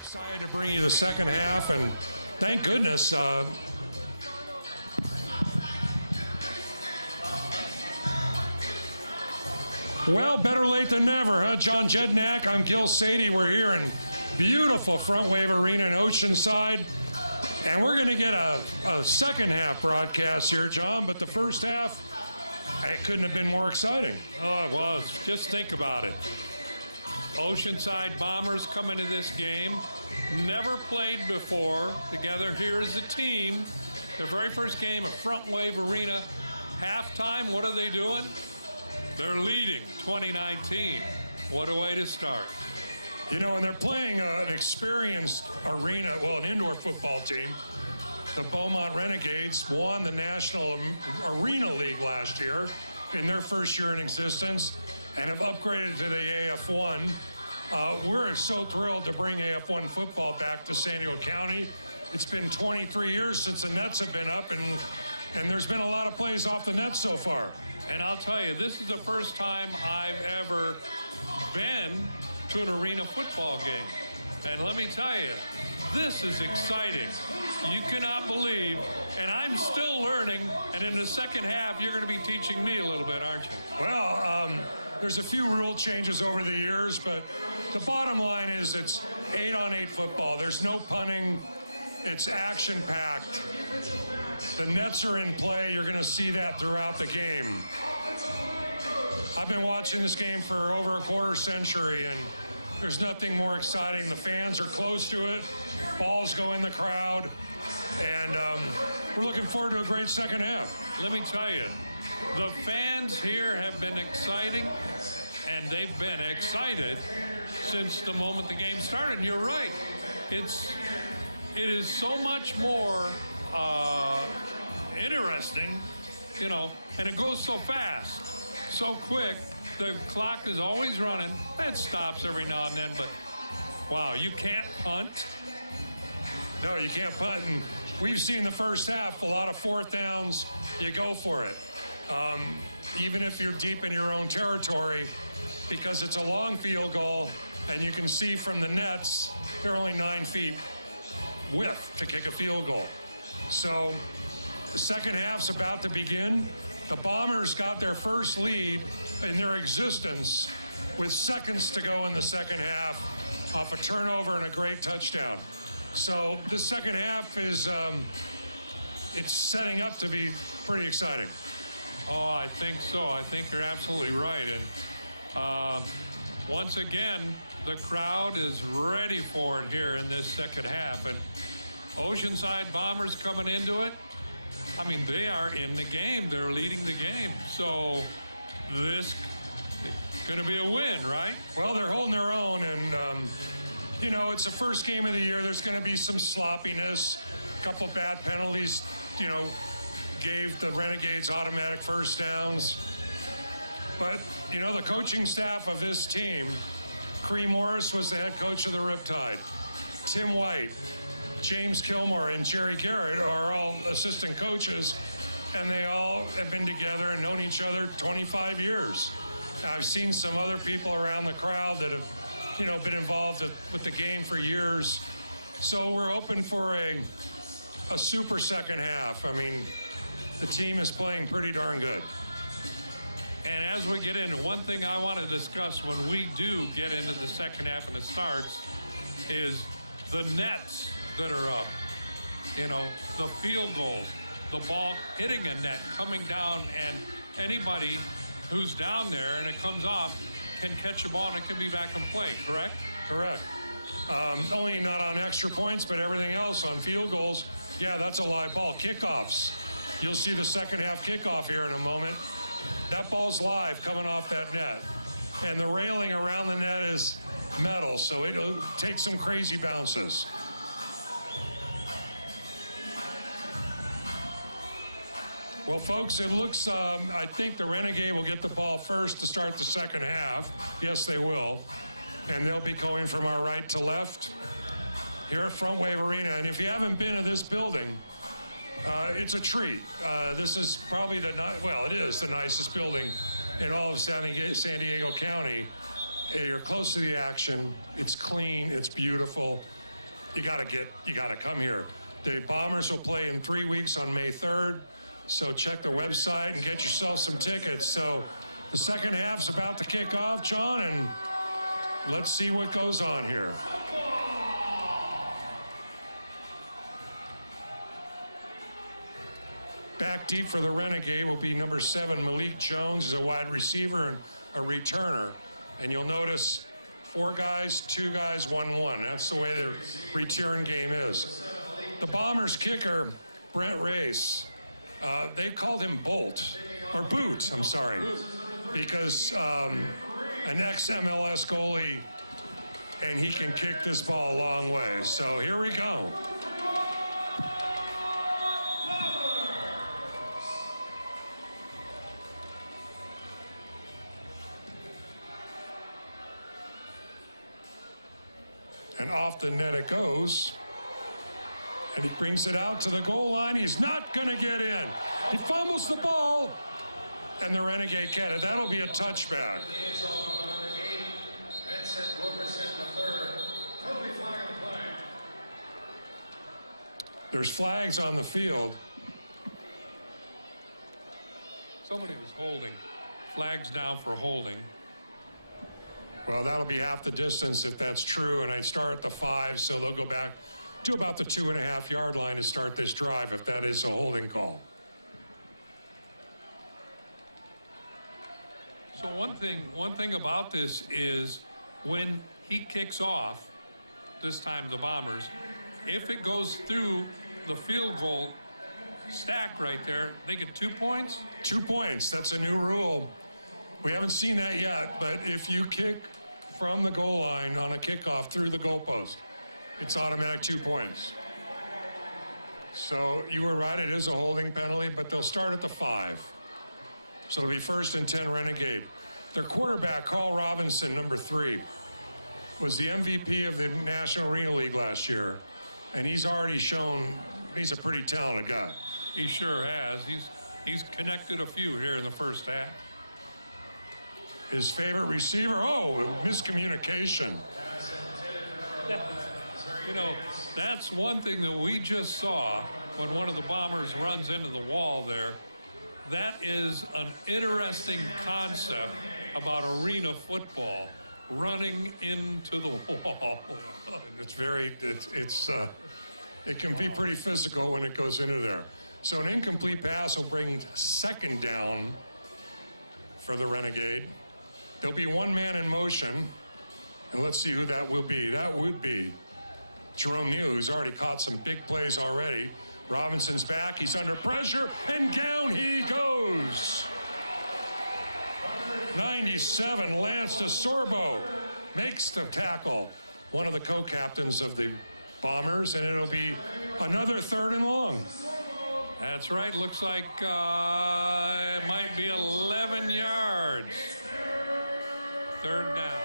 Excited to bring you the second half, and thank goodness well, better late than never, huh? John Jednak, I'm Gil Sadie. We're here in beautiful Frontwave Arena in Oceanside, and we're going to get a second half broadcast here, John, but the first half, it couldn't have been more exciting. Oh, it was. Just think about it. Oceanside Bombers come into this game, never played before, together here as a team. The very first game of Frontwave Arena. Halftime, what are they doing? They're leading 2019. What a way to start. You know, and they're playing an experienced arena, well, an indoor football team. The Beaumont Renegades won the National Arena League last year in their first year in existence and have upgraded to the AF1. We're so thrilled to bring AF1 football back to San Diego County. it's been 23 years since the nets have been up, and there's been a lot of plays off the net so far. And I'll tell you, this is the first time I've ever been to an arena football game. And let me tell you, this is exciting. You cannot believe, and I'm still learning, and in the second half, you're going to be teaching me a little bit, aren't you? Well, there's a few rule changes over the years, but the bottom line is it's 8-on-8 football. There's no punting. It's action-packed. The nets are in play. You're going to see that throughout the game. I've been watching this game for over a quarter century, and there's nothing more exciting. The fans are close to it. Balls go in the crowd. And we're looking forward to a great second half. Let me tell you, the fans here have been exciting, and they've been excited since the moment the game started. And you're right. It is so much more interesting, you know, and it goes so fast, so quick. The clock is always running. It stops every now and then, but wow, you can't punt. No, you can't punt. And we've seen the first half, a lot of fourth downs, you go for it. Even if you're deep in your own territory, because it's a long field goal, and you can see from the nets, they're only 9 feet width to kick a field goal. So the second half's about to begin. The Bombers got their first lead in their existence with seconds to go in the second half off a turnover and a great touchdown. So the second half is, it's setting up to be pretty exciting. Oh, I think so. I think you're absolutely right. And once again, the crowd is ready for it here in this second half. And Oceanside Bombers coming into it, I mean, they are in the game. They're leading the game. So this going to be a win, right? Well, they're holding their own, and you know, it's the first game of the year. There's going to be some sloppiness, a couple bad penalties, you know, gave the Renegades automatic first downs. But, you know, the coaching staff of this team, Cree Morris was the head coach of the Riptide. Tim White, James Kilmore, and Jerry Garrett are all assistant coaches, and they all have been together and known each other 25 years. I've seen some other people around the crowd that have, you know, been involved with the game for years. So we're hoping for a super second half. I mean, the team is playing pretty darn good. And as we get into, one thing I want to discuss when we do get into the second half and it starts is the nets that are up, you know, the field goals, the ball hitting a net, coming down, and anybody who's down there and it comes off can catch a ball and it can be back in play, correct? Correct. Only not on extra points, but everything else on field goals, yeah, that's a live ball. Kickoffs. You'll see the second half kickoff here in a moment. That ball's live coming off that net. And the railing around the net is metal, so it'll take some crazy bounces. Well, folks, it looks, I think the Renegade will get the ball first to start the second half. Yes, they will. And they'll be going from our right to left here at Frontwave Arena. And if you haven't been to this building, it's a treat. This is probably it is the nicest building in all of San Diego County. You're close to the action. It's clean. It's beautiful. You got to come here. The Bombers will play in 3 weeks on May 3rd. So check the website and get yourself some tickets. So the second half's about to kick off, John, and let's see what goes on here. Back deep for the Renegade will be number 7, Malik Jones, is a wide receiver and a returner. And you'll notice 4 guys, 2 guys, 1-1. That's the way the return game is. The Bombers kicker, Brent Race, they called him Boot, I'm sorry, because an ex-MLS goalie, and he can kick this ball a long way. So here we go. And off the net it goes. And he brings it out to the goal line. He's not going to get in. He fumbles the ball, and the Renegade get it. That'll be a touchback. There's flags on the field. Somebody was holding. Flags down for holding. Well, that'll be half the distance if that's true, and I start at the 5, so they'll go back to about the 2.5-yard line to start this drive if that is a holding call. So one thing about this is when he kicks off, this time the Bombers, if it goes through the field goal stack right there, they get 2 points? 2 points. That's a new rule. We haven't seen that yet, but if you kick from the goal line on a kickoff through the goalpost, it's automatic 2 points. So you were right, it is a holding penalty, but they'll start at the 5. So it'll be 1st and 10 Renegade. Their quarterback, Carl Robinson, number 3, was the MVP of the National Arena League last year, and he's already shown he's a pretty talented guy. He sure has. He's connected a few here in the first half. His favorite receiver, miscommunication. You know, that's one thing that we just saw when one of the Bombers runs into the wall there. That is an interesting concept about arena football, running into the wall. It can be pretty physical when it goes into there. So an incomplete pass will bring 2nd down for the Renegade. There'll be one man in motion, and let's see who that will be. That would be Jerome Neal, who's already caught some big plays already. Robinson's back, he's under pressure, and down he goes. 97, Lance DeSorbo makes the tackle. One of the co-captains of the Bombers, and it'll be another 3rd and long. That's right. Looks like it might be 11 yards. 3rd down.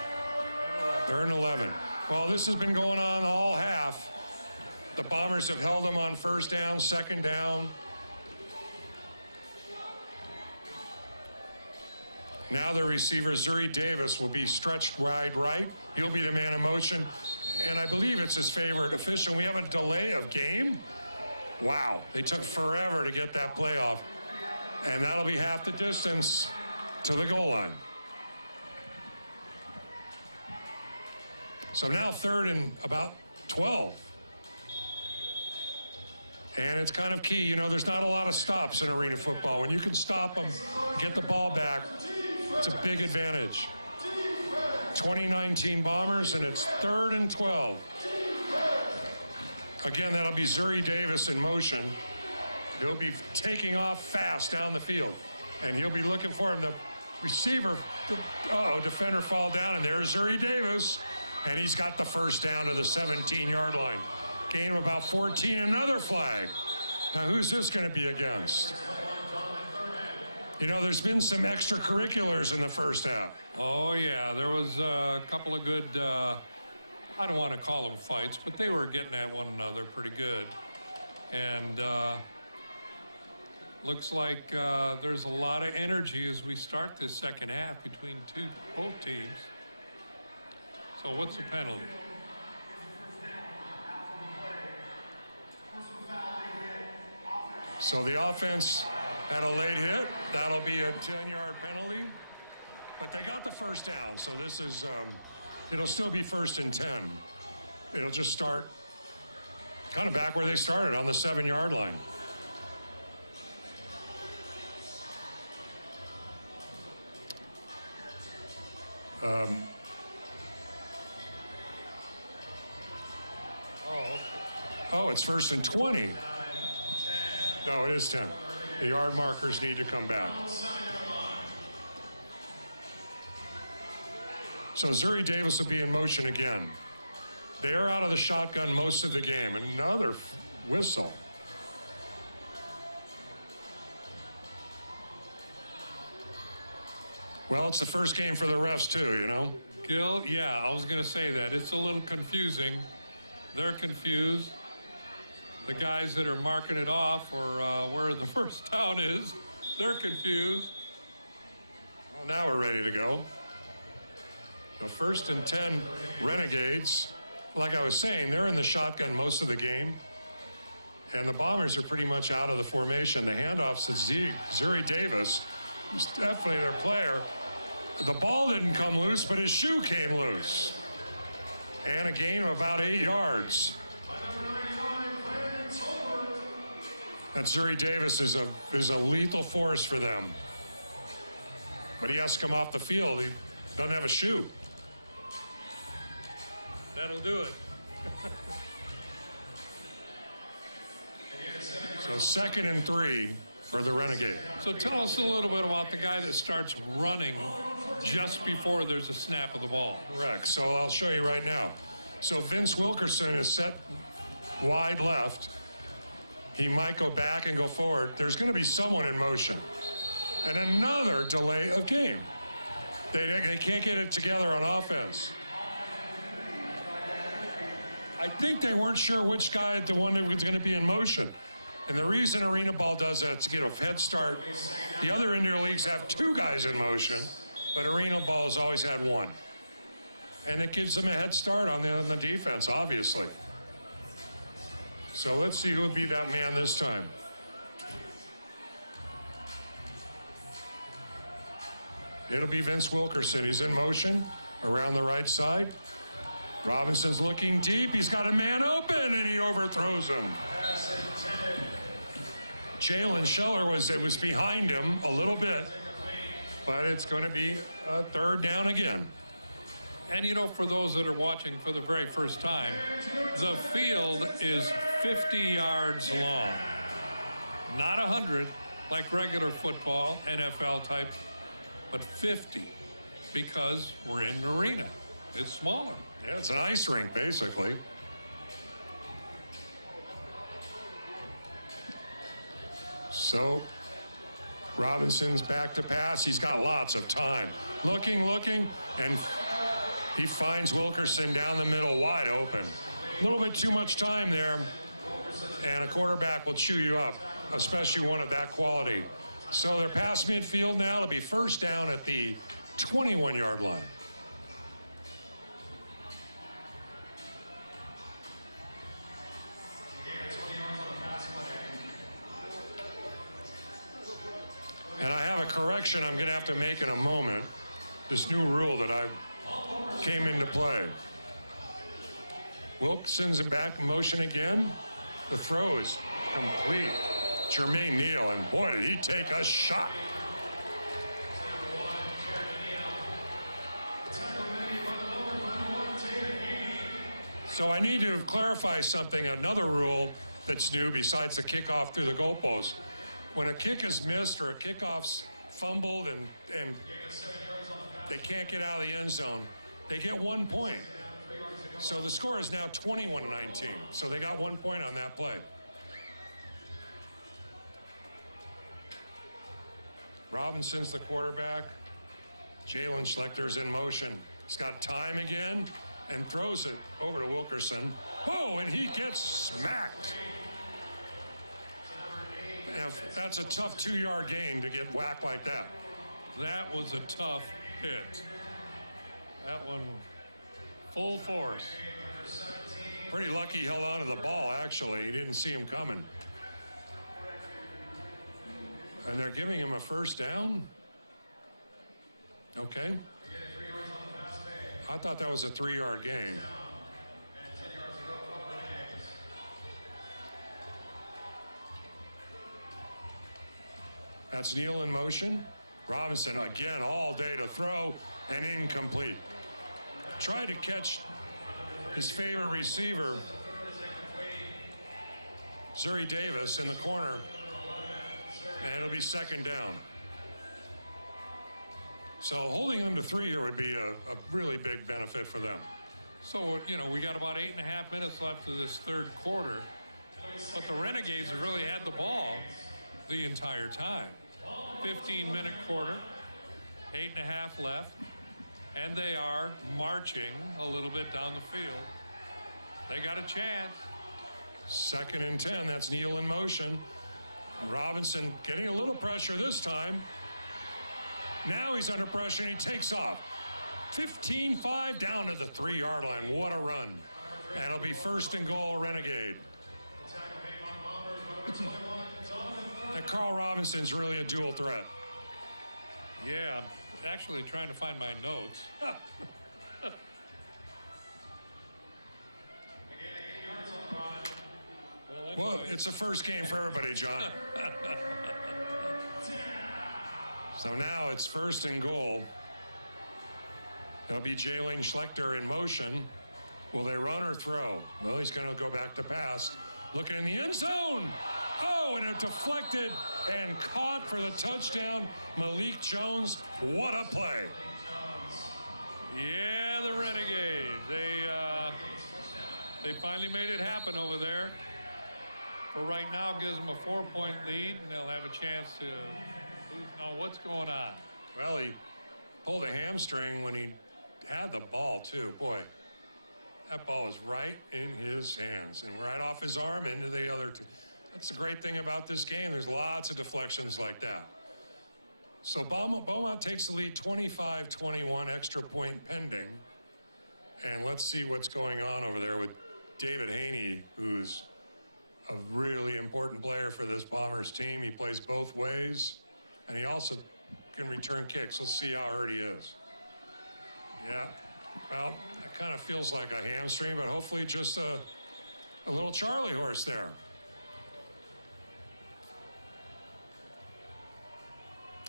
3rd and 11. Well, this has been going on all half. The Bombers have held them on 1st down, 2nd down. Now their receiver, Zuri Davis, will be stretched wide right. He'll be the man in motion. And I believe it's his favorite official. We have a delay of game. Wow, they took forever to get that play off. And that'll be half the distance to the goal line. So now 3rd and about 12. And it's kind of key. You know, there's not a lot of stops in arena football. When you can stop them, get the ball back, it's a big advantage. 2019 Bombers, and it's 3rd and 12. Again, that'll be Zuri Davis in motion. He'll be taking off fast down the field, and he'll be looking for him. The receiver, defender fall down, and there's Zuri Davis, and he's got the 1st down to the 17-yard line. Gain of about 14, another flag. Now, who's this going to be against? You know, there's been some extracurriculars in the first half. Oh, yeah, there was a couple of good, I don't want to call them fights, but they were getting at one another pretty good. And looks like there's a lot of energy as we start this second half between both teams. So what's the penalty? So the offense had a late hit. That'll be a 10-yard penalty. But they got the 1st down, so this is, it'll still be 1st and 10. It'll just start kind of back where they started, on the 7-yard line. Oh, it's 1st and 20. No, it is 10. The yard markers need to come back. So Zuri Davis will be in motion again. They are out of the shotgun most of the game. Another whistle. Well, it's the first game for the refs too, you know. Gil, yeah, I was going to say that. It's a little confusing. They're confused. The guys that are marking it off or where the first down is, they're confused. Well, now we're ready to go. The 1st and 10 Renegades. Like I was saying, they're in the shotgun most of the game. And the Bombers are pretty much out of the formation. The handoffs to Zuri Davis, who's definitely their player. The ball didn't come loose, but his shoe came loose. And a gain of about 8 yards. That Zuri Davis is a lethal force for them. But he has to come off the field. He doesn't have a shoe. That'll do it. So 2nd and 3 for the Renegade. So tell us a little bit about the guy that starts running just before there's a snap of the ball. Correct. So I'll show you right now. So Vince Wilkerson is set wide left. He might go back and go forward. There's going to be someone in motion. And another delay of game. They can't get it together on offense. I think they weren't sure which guy, the one that was going to be in motion. And the reason Arena Ball does that is to get a head start. The other indoor leagues have 2 guys in motion, but Arena Ball has always had 1. And it gives them a head start on the defense, obviously. So let's see who would be that man this time. It'll be Vince Wilkerson. He's in motion around the right side. Robinson's looking deep. He's got a man open, and he overthrows him. Jalen Scheller was behind him a little bit, but it's going to be a 3rd down again. And you know, for those that are watching for the very first time, the field is 50 yards long. Not 100 like regular football, NFL type, but 50 because we're in an arena. It's smaller. Yeah, it's an ice rink, basically. So Robinson's back to pass. He's got lots of time. Looking, and he finds Wilkerson down the middle, wide open. A little bit too much time there, and a quarterback will chew you up, especially one of that quality. So they're past midfield now. It'll be 1st down at the 21-yard line. And I have a correction I'm going to have to make in a moment. This new rule that came into play. Wilkinson's in back in motion again. The throw is complete. Jermaine Neal, and boy, did he take a shot. So I need to clarify something, another rule that's new besides the kickoff through the goalpost. When a kick is missed or a kickoff's fumbled and they can't get out of the end zone, they get 1 point. So the score is now 21-19. So they got 1 point on that play. Robinson's the quarterback. Jalen Schlecter's in motion. He's got time again and throws it over to Wilkerson. Whoa, and he gets smacked. That's a tough 2-yard gain to get whacked like that. That was a tough hit. That one, full force. Pretty lucky he held on to the ball, actually. He didn't see him coming. And they're giving him a 1st down? Okay. I thought that was a 3-yard gain. That's Neal in motion. Robinson again all day to throw and incomplete. Tried to catch his favorite receiver, Zuri Davis, in the corner, and it'll be 2nd down. So holding them to 3 here would be a really big benefit for them. So, you know, we got about 8.5 minutes left of this 3rd quarter, but the Renegades have really had the ball the entire time. 15-minute quarter, 8.5 left, and they are marching a little bit down the field. They got a chance. 2nd and 10. That's Neal in motion. Robinson getting a little pressure this time. Now he's under pressure and he takes off. 15-5 down to the 3-yard line. What a run. And it'll be 1st and goal, Renegade. And Carl Robinson's really a dual threat. Yeah, I'm actually trying to find my notes. Well, it's the first game for everybody, John. So now it's 1st and goal. It'll be Jalen Schlechter in motion. Will they run or throw? Well, he's going to go back to pass. Looking in the end zone. Oh, and it deflected and caught for the touchdown. Malik Jones. What a play. Yeah, the Renegades. They finally made it happen over there. For right now, gives them a 4-point lead, and they'll have a chance to know what's going on. Well, he pulled a hamstring when he had the ball, too. Boy, that ball was right in his hands and right off his arm into the other two. That's the great thing about this game. There's lots of deflections like that. So Beaumont takes the lead 25-21, extra point pending. And let's see what's going on over there with David Haney, who's a really important player for this Bombers team. He plays both ways, and he also can return kicks. Let's see how hurt he is. Yeah, well, it kind of feels like a hamstring, but hopefully just a little Charlie horse there.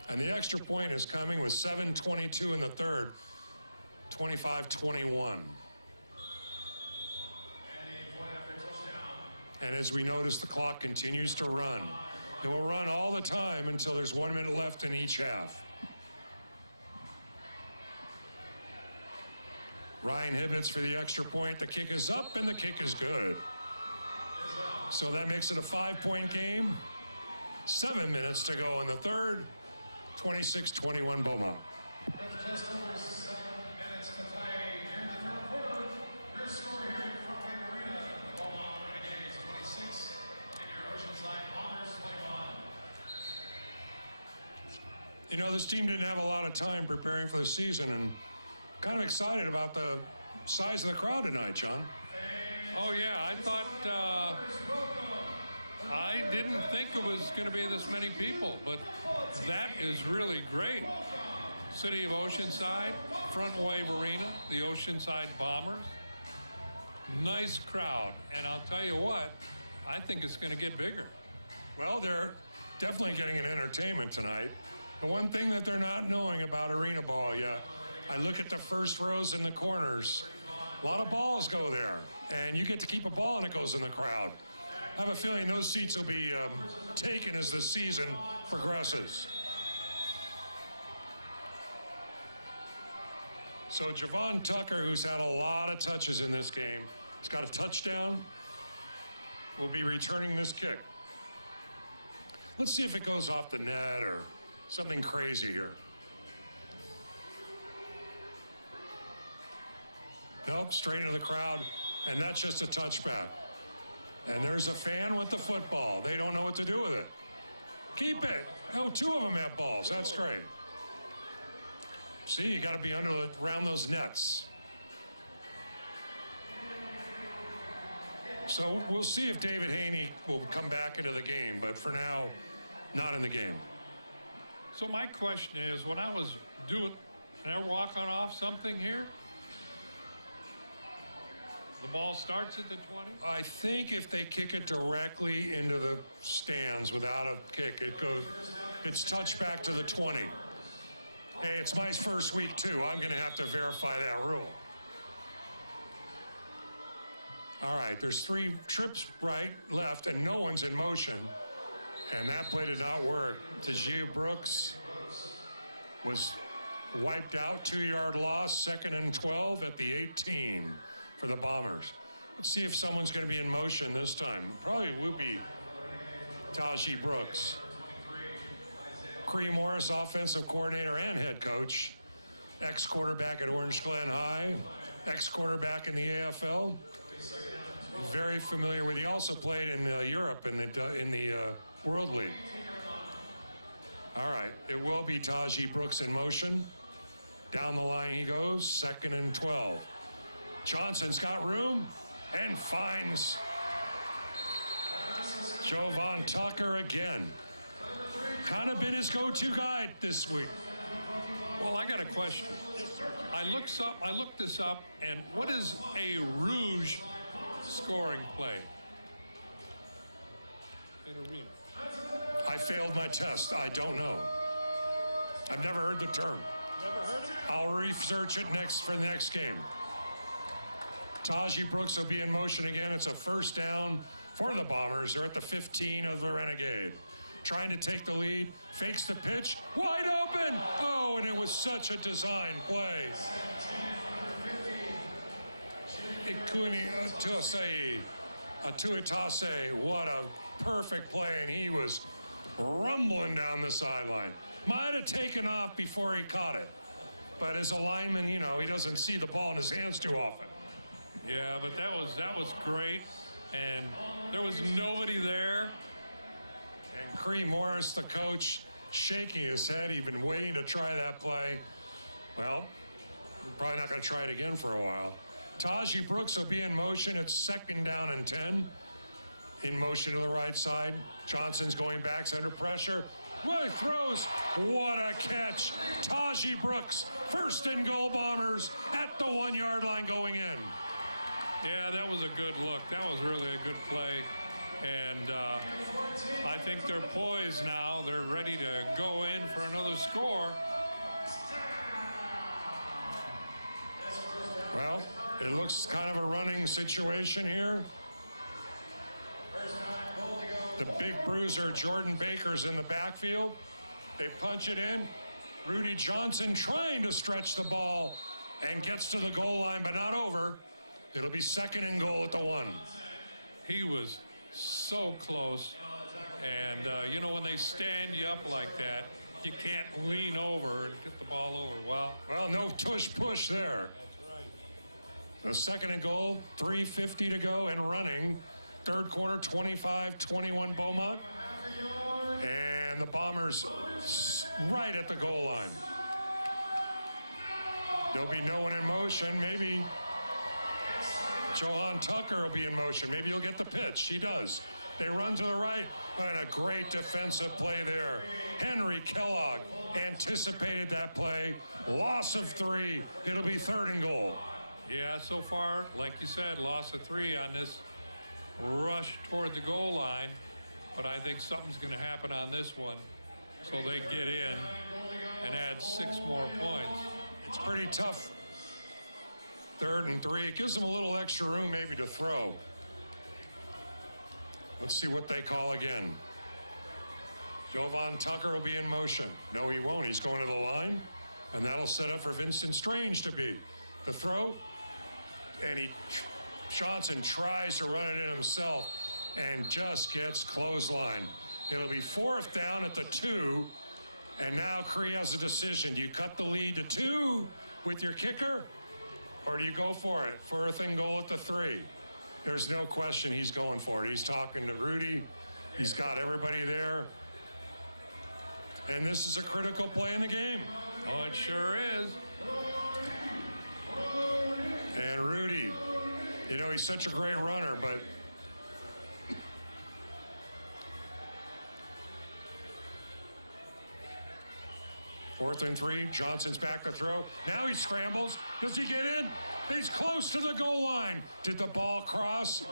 And the extra point is coming with 7:22 in the third, 25-21. And as we notice, the clock continues to run. It will run all the time until there's 1 minute left in each half. Ryan Hibbets for the extra point. The kick is up and the kick is good. So that makes it a 5-point game. 7 minutes to go in the third. 26-21 Beaumont. Just over 7 minutes to play here in the third quarter. Your score here at Frontwave Arena, the Beaumont Renegades 26 and your Oceanside Bombers 21. You know, this team didn't have a lot of time preparing for the season, and kind of excited about the size of the crowd tonight, John. Oh, yeah, I thought, I didn't think it was going to be this many people, but that is really great. City of Oceanside, Frontwave Arena, the Oceanside Bombers. Nice crowd, and I'll tell you what, I think it's going to get bigger. Well, they're definitely getting an entertainment tonight. The one thing that they're not knowing about arena ball yet, I look at the first rows in the corners. A lot of balls go there, and you get to keep a ball and it goes in the crowd. I have a feeling those seats will be taken as the season progresses. So Javon Tucker, who's had a lot of touches in this game, he's got a touchdown, will be returning this kick. Let's see if it goes off the net or something crazy here. Nope, straight into the crowd, and that's just a touchback. And there's a fan with the football. They don't know what to do with it. Keep it. Oh, 2 of them have balls. That's great. See, you got to be around those nets. So we'll see if David Haney will come back into the game, but for now, not in the game. So my question is, when I was doing, they're walking off something here? The ball starts at the 20? I think if they kick it directly into the stands without a kick, it's touched back to the 20. Hey, it's my first week too. I'm going to have to verify that rule. All right, there's 3 trips right, left, and no one's in motion. And that play did not work. Tajee Brooks was wiped out, 2-yard loss, 2nd and 12 at the 18 for the Bombers. Let's see if someone's going to be in motion this time. Probably will be Tajee Brooks. Cree Morris, offensive coordinator and head coach, ex-quarterback at Orange Glen High, ex-quarterback in the AFL. very familiar with. He also played in Europe in the World League. All right, it will be Taji Brooks in motion. Down the line he goes, 2nd and 12. Johnson's got room and finds Jovan Tucker again. Kind of been his go-to guy this week. Well, I got a question. I looked this up, and what is a rouge scoring play in arena? I failed my test. I don't know. I've never heard the term. Never heard it? I'll research it for the next game. Taji Brooks will be in motion again. It's a first down for the Bombers. They're at the 15 of the Renegade. Trying to take the lead, fakes the pitch, wide open. Oh, and it was such a design play. Atuatase, what a perfect play, and he was rumbling down the sideline. Might have taken off before he caught it, but as a lineman, you know, he doesn't see the ball in his hands too often. Yeah, but that was great, and there was nobody there. And Cree Morris, the coach, shaking his head. He'd been waiting to try that play. Well, we're probably not going to try it again for a while. Taji Brooks will be in motion. It's 2nd down and 10. In motion to the right side. Johnson's going back, under pressure. Well, he throws. What a catch. Taji Brooks, 1st and goal, Bombers at the 1-yard line going in. Yeah, that was a good look. That was really a good play. And I think they're poised now. They're ready to go in for another score. Well, it looks kind of a running situation here. The big bruiser, Jordan Baker's in the backfield. They punch it in. Rudy Johnson trying to stretch the ball and gets to the goal line, but not over. It'll be 2nd and goal at the 1. He was so close, and you know, when they stand you up like that, you can't lean over and get the ball over. Well, no tush push there. That's right. The 2nd and goal, 3:50 to go and running. 3rd quarter, 25-21 Beaumont, and the Bombers right at the goal line. There'll be no one in motion. Maybe Jovan Tucker will be in motion. Maybe he'll get the pitch. He does. They run to the right, and a great defensive play there. Henry Kellogg anticipated that play. Loss of 3. It'll be 3rd and goal. Yeah, so far, like you said, loss of 3 on this rush toward the goal line, but I think something's going to happen on this one, so they get in and add 6 more points. It's pretty tough. 3rd and 3. It gives them a little extra room maybe to throw. Let's see what they call again. Jovan Tucker will be in motion. No, he won't. He's going to the line, and that'll set up for Vincent Strange to be. The throw, and Johnson tries to run it in himself and just gets clothesline. It'll be 4th down at the 2, and now Cree has a decision. Do you cut the lead to 2 with your kicker, or do you go for it? 4th and goal at the 3. There's no question he's going for it. He's talking to Rudy. He's got everybody there. And this is a critical play in the game. Oh, it sure is. And Rudy, you know, he's such a great runner, but Fourth and 3, Johnson's back to throw. Now he scrambles. Does he get in? He's close to the goal line. Did the ball cross?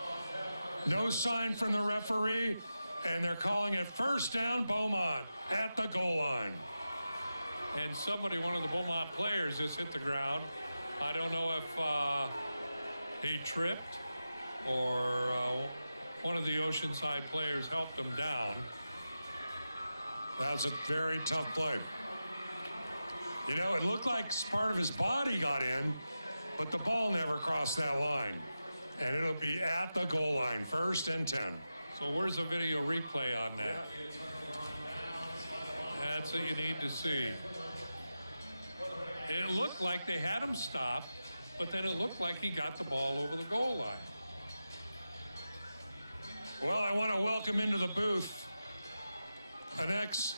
No sign from the referee, and they're calling it 1st down, Beaumont at the goal line. And somebody, one of the Beaumont players, just hit the ground. I don't know if he tripped or one of the Oceanside players helped him down. That was a very tough play. You know, it looked like part of his body got in, but the ball never crossed that line. And it'll be at the goal line, 1st and 10. So where's the video replay on that? That's what you need to see. It looked like they had him stop, but then it looked like he got the ball over the goal line. Well, I want to welcome into the booth an ex-Riptide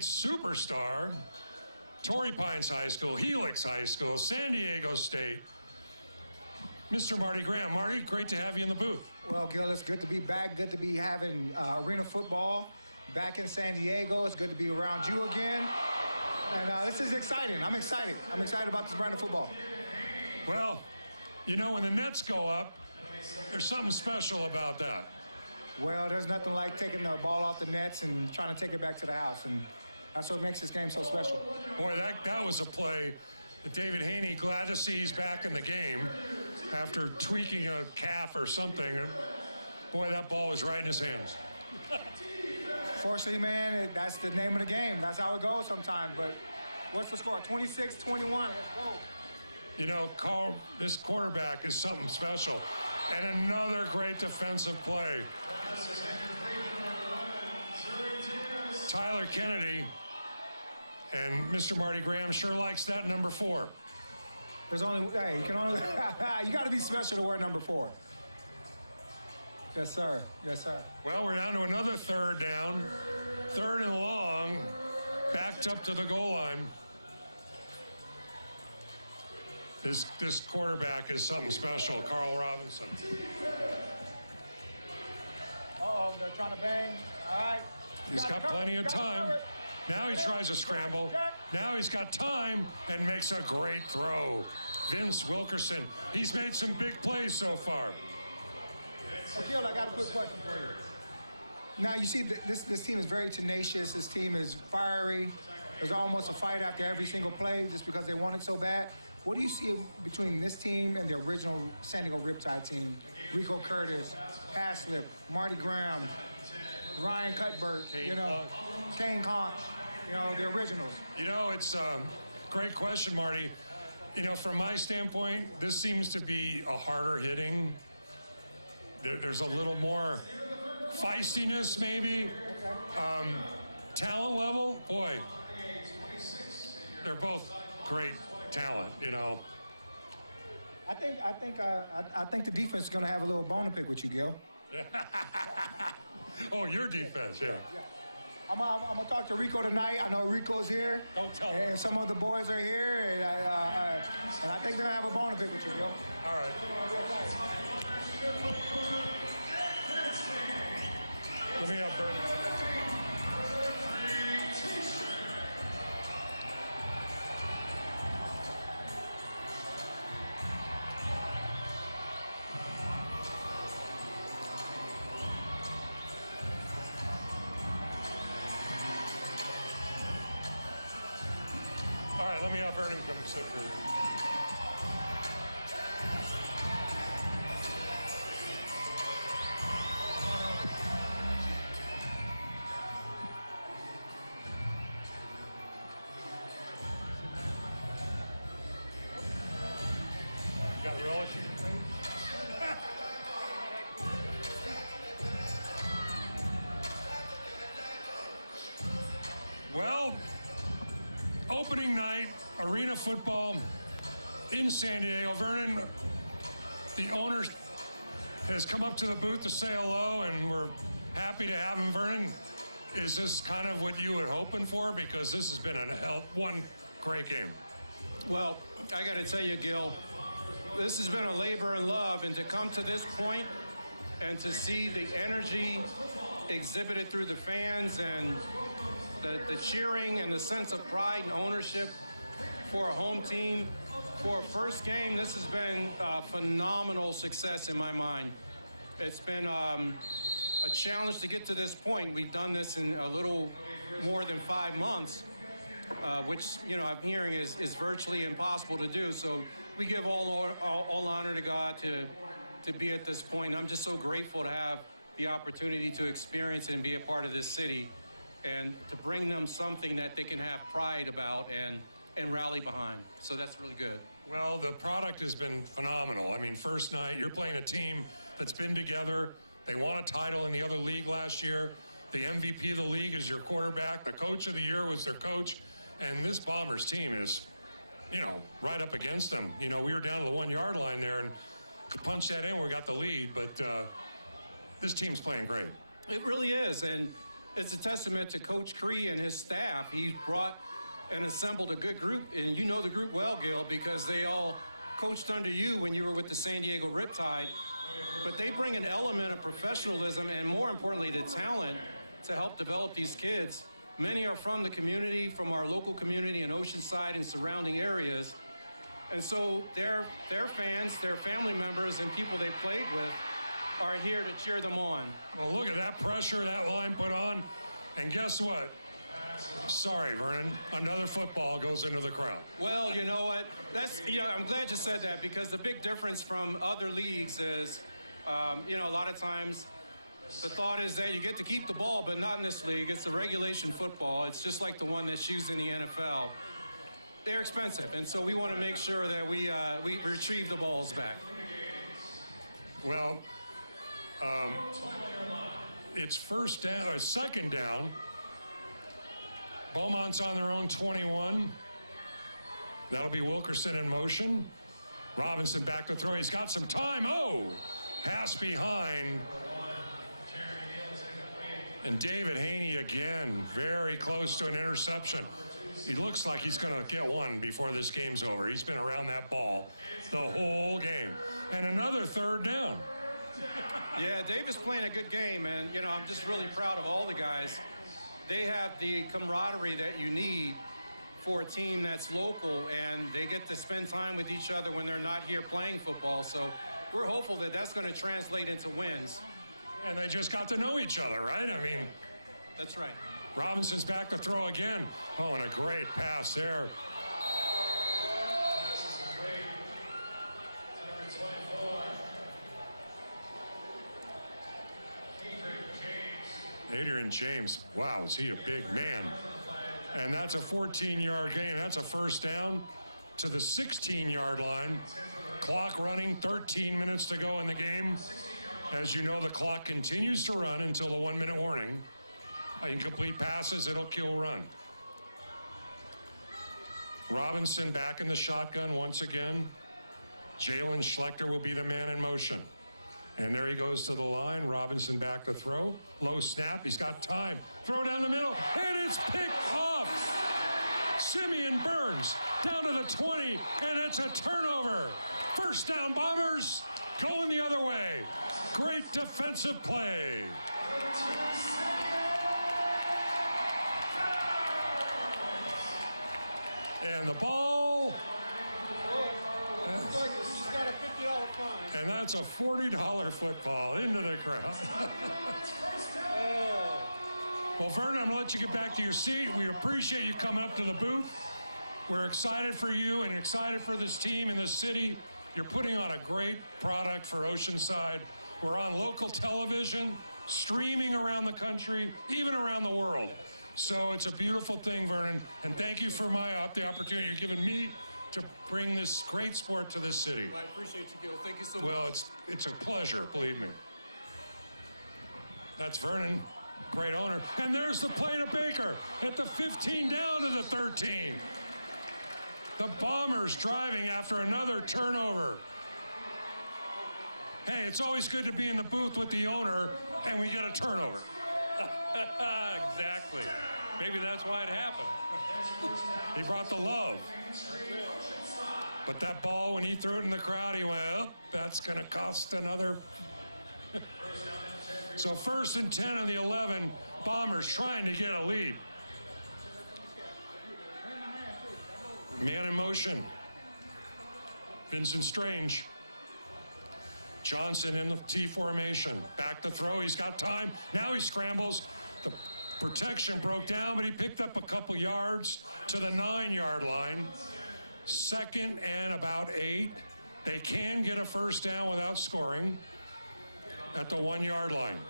superstar, Torrey Pines High School, Helix High School, San Diego State, Mr. Marty Graham. Marty, great to have you in the booth. Well, Gil, it's good to be back. Good to be having arena football back in San Diego. It's good to be around you again. And this is exciting. I'm excited. I'm excited about this brand of football. Well, you know, when the nets go up, there's something special about that. Well, there's nothing like taking the ball off the nets and trying to take it back to the house. And that's what makes this game so special. Boy, that was a play that David Haney, glad to see he's back in the game after tweaking a calf or something. Boy, that ball was right in his hands. Fortunately, man, that's the name of the game. That's how it goes sometimes. But what's the score? 26-21. Let's go. You know, Carl, this quarterback is something special. And another great defensive play. Tyler Kennedy and Mr. Marty Graham sure likes that number 4. There's only, hey, you can only, you got to be special to wear number 4. Yes, sir. Yes, sir. Well, we're down to another third down. 3rd and long, backed up to the goal line. This quarterback is something special, Carl Robinson. Uh-oh, they're trying to bang. All right. He's got plenty of time. Now he tries to scramble. Now he's got time and makes a great throw. Vince Wilkerson, he's made some big plays so far. Okay, I got a quick question for you. Now, you see, this team is very tenacious. This team is fiery. There's almost a fight after every single play just because they want it so bad. What do you see between this team and the original San Diego Riptide team? Rico Curtis, Haslip, Marty Graham, Ryan Cuthbert, Kane Conch, the originals. You know, it's a great question, Marty. You know, from my standpoint, this seems to be a harder hitting. There's a little more feistiness, maybe. Talent level, boy, they're both great talent, you know. I think the defense is going to have a little bone to pick with you, Gil. Oh, your defense, yeah. I'm gonna talk to Rico tonight. I know Rico's here. Don't tell him. And some of the boys are here, and I think they're gonna have a bone to pick with you, Gil. All right. Let me have Bernie. All right, let me have Vernon come sit for you. Got relish in your face? Well, opening night, arena football in San Diego. Vernon, the owner, has come up to the booth to say hello, and we're happy to have him. Vernon, is this kind of what you were hoping for? Because this has been one great game. Well, I got to tell you, Gil, this has been a labor of love, and to come to this point and to see the energy exhibited through the fans and the cheering and the sense of pride and ownership for a home team, for a first game, this has been a phenomenal success in my mind. It's been a challenge to get to this point. We've done this in a little more than 5 months, which, I'm hearing is virtually impossible to do. So we give all honor to God to be at this point. I'm just so grateful to have the opportunity to experience it and be a part of this city, and to bring them something that they can have pride about and rally behind. So that's really good. Well, the product has been phenomenal. I mean, first night, you're playing a team that's been together. They won a title in the other league last year. The MVP of the league is your quarterback. The coach of the year was their coach. And this Bombers team is, right up against them. We were down to the 1 yard line there and punched that in. We got the lead. But this team's playing great. It really is, and it's a testament to Coach Cree and his staff. He brought and assembled a good group, and you know the group well, Gil, because they all coached under you when you were with the San Diego Riptide. But they bring an element of professionalism and, more importantly, the talent to help develop these kids. Many are from the community, from our local community in Oceanside and surrounding areas. And so their fans, their family members, and people they played with are here to cheer them on. Well, look at that pressure that line put on. And guess what? Sorry, Vernon, another football goes into the crowd. Well, you know what? I'm glad you said that, because the big difference from other leagues is, a lot of times the thought is that you get to keep the ball, but not in this league. It's a regulation football. It's just like the one that's used in the NFL. They're expensive, and so we want to make sure that we retrieve the balls back. Well, it's first down, or second down. Beaumont's on their own 21. That'll be Wilkerson in motion. Robinson back to throw. He's got some time. Oh, pass behind. And David Haney again, very close to an interception. He looks like he's going to get one before this game's over. He's been around that ball the whole game. And another third down. Yeah, David's playing a good game, and, I'm just really proud of all the guys. They have the camaraderie that you need for a team that's local, and they get to spend time with each other when they're not here playing football. So we're hopeful that that's going to translate into wins. And they just got to know each other, right? I mean, that's right. Robinson's back to throw again. Oh, and a great pass there. Adrian James, wow, is he a big man. And that's a 14-yard gain. That's a first down to the 16-yard line. Clock running, 13 minutes to go in the game. As you know, the clock continues to run until the 1-minute warning. Incomplete passes, it'll kill run. Robinson back in the shotgun once again. Jalen Schlechter will be the man in motion. And there he goes to the line. Robinson back to throw. Low snap. He's got time. Throw down the middle. And it's picked off. Simeon Burns down to the 20. And it's a turnover. First down, Bombers going the other way. Great defensive play. And the ball. And that's a $40 football into the crowd. Well, Vernon, I'm going to let you get back to your seat. We appreciate you coming up to the booth. We're excited for you and excited for this team in this city. You're putting on a great product for Oceanside. We're on local television, streaming around the country, even around the world. So it's a beautiful thing, Vernon. And thank you for the opportunity you're giving me to bring this great sport to this city. Well, I appreciate you, Gil. Thank you so much. Well, it's a pleasure, believe me. That's Vernon, great owner. And there's the play to Baker at the 15 down to the 13. The Bombers driving after another turnover. Hey, it's always good to be in the booth with the owner and we get a turnover. Exactly. Maybe that's why it happened. He brought the love. But that ball, when he threw it in the crowd, he went, oh, that's going to cost another. So 1st and 10 on the 11, Bombers trying to get a lead. Man in motion. Vincent Strange. Johnson in the T formation. Back to throw. He's got time. Now he scrambles. The protection broke down, but he picked up a couple yards to the 9-yard line. 2nd and about 8. They can get a first down without scoring at the 1-yard line.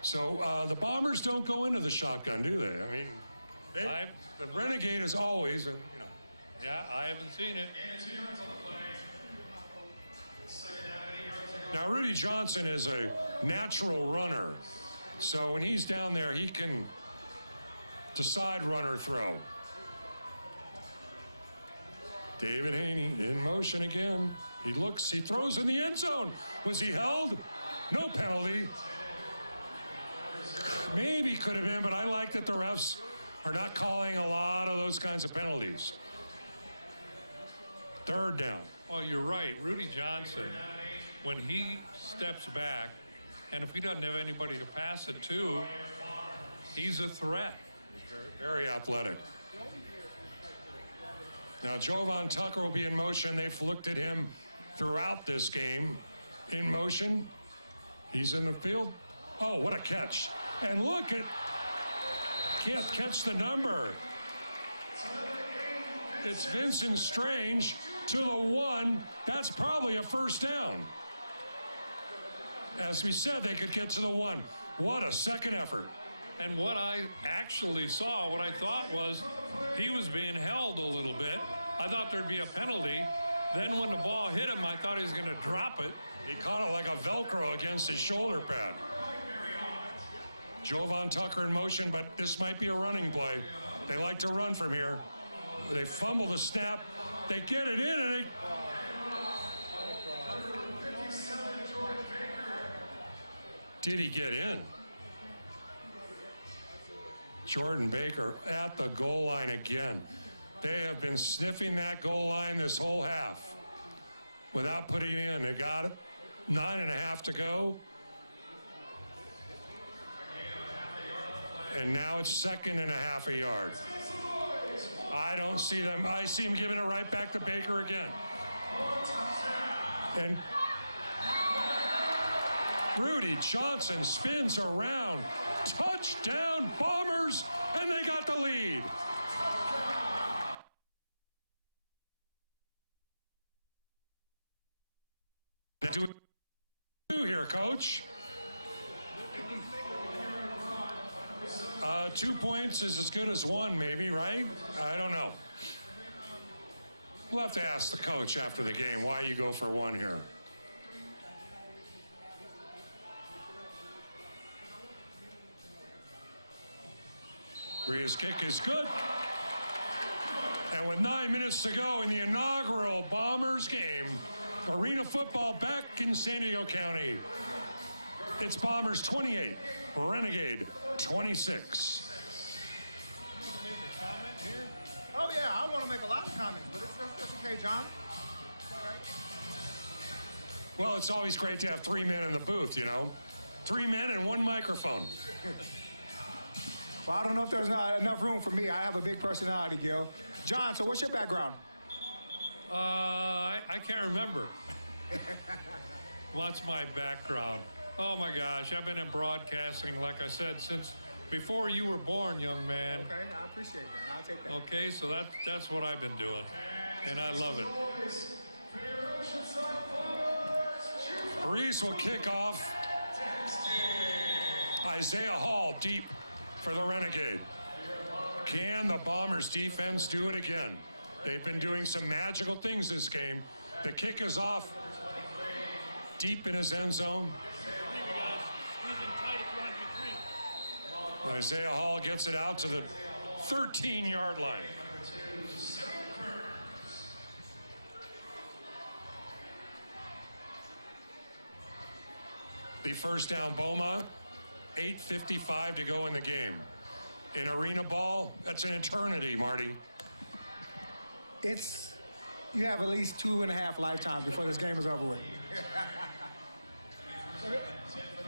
So the Bombers don't go into the shotgun, do they? I mean, the Renegade is always, Yeah, I haven't seen it. Now, Rudy Johnson is a natural runner. So when he's down there, he can decide run or throw. David Haney in motion again. He looks, he throws in the end zone. Was he held? No penalty. Maybe could have been, but I like that the refs are not calling a lot of those kinds of penalties. Third down. Well, you're right. Rudy Johnson, when he steps back, and if he doesn't have anybody to pass it to, he's a threat. Very athletic. Now, Jovan Tucker will be in motion. They've looked at him throughout this game. In motion. He's in the field. Oh, what a catch. And look at, can't catch the number. It's Vincent Strange to the 1. That's probably a first down. As we said, they could get to the 1. What a second effort. And what I actually saw, what I thought was he was being held a little bit. I thought there'd be a penalty. Then when the ball hit him, I thought he was going to drop it. He caught it like a Velcro against his shoulder pad. Jovan Tucker in motion, but this might be a running play. They like to run from here. They fumble the snap. They get it in, and they... Did he get in? Jordan Baker at the goal line again. They have been sniffing that goal line this whole half without putting it in. They got it. 9.5 to go. And now it's 2.5 a yard. I don't see them. I see him giving it right back to Baker again. And Rudy Johnson spins around. Touchdown Bombers, and they got the lead. What do we do here, Coach? 2 points is as good as 1, maybe, right? I don't know. We'll have to ask the coach after the game why you go for 1 here. Ria's kick is good. And with 9 minutes to go in the inaugural Bombers game, arena football back in San Diego County. It's Bombers 28, Renegade 26. Oh, yeah, I want to make a lot of comments, but that's okay, John. It's all right. Well, it's always great to have 3 men in the booth, you know. 3 men and 1 microphone. Well, I don't know if there's not enough room for me. I have a big personality, Gil. John, so what's your background? I can't remember. What's my background? Oh, my gosh. I've been in broadcasting, like I said, since before you were born, young man. Okay, I appreciate that. I'll take that. Okay, so that's what I've been doing, and I love it. Reese will kick off. Isaiah Hall deep for the Renegade. Can the Bombers defense do it again? They've been doing some magical things this game. The kick is off deep in his end zone. Isaiah Hall gets it out to the 13-yard line. The first down, Beaumont. 8:55 to go in the game. In arena ball, that's an eternity, Marty. You have at least 2.5 lifetimes before this game is over with.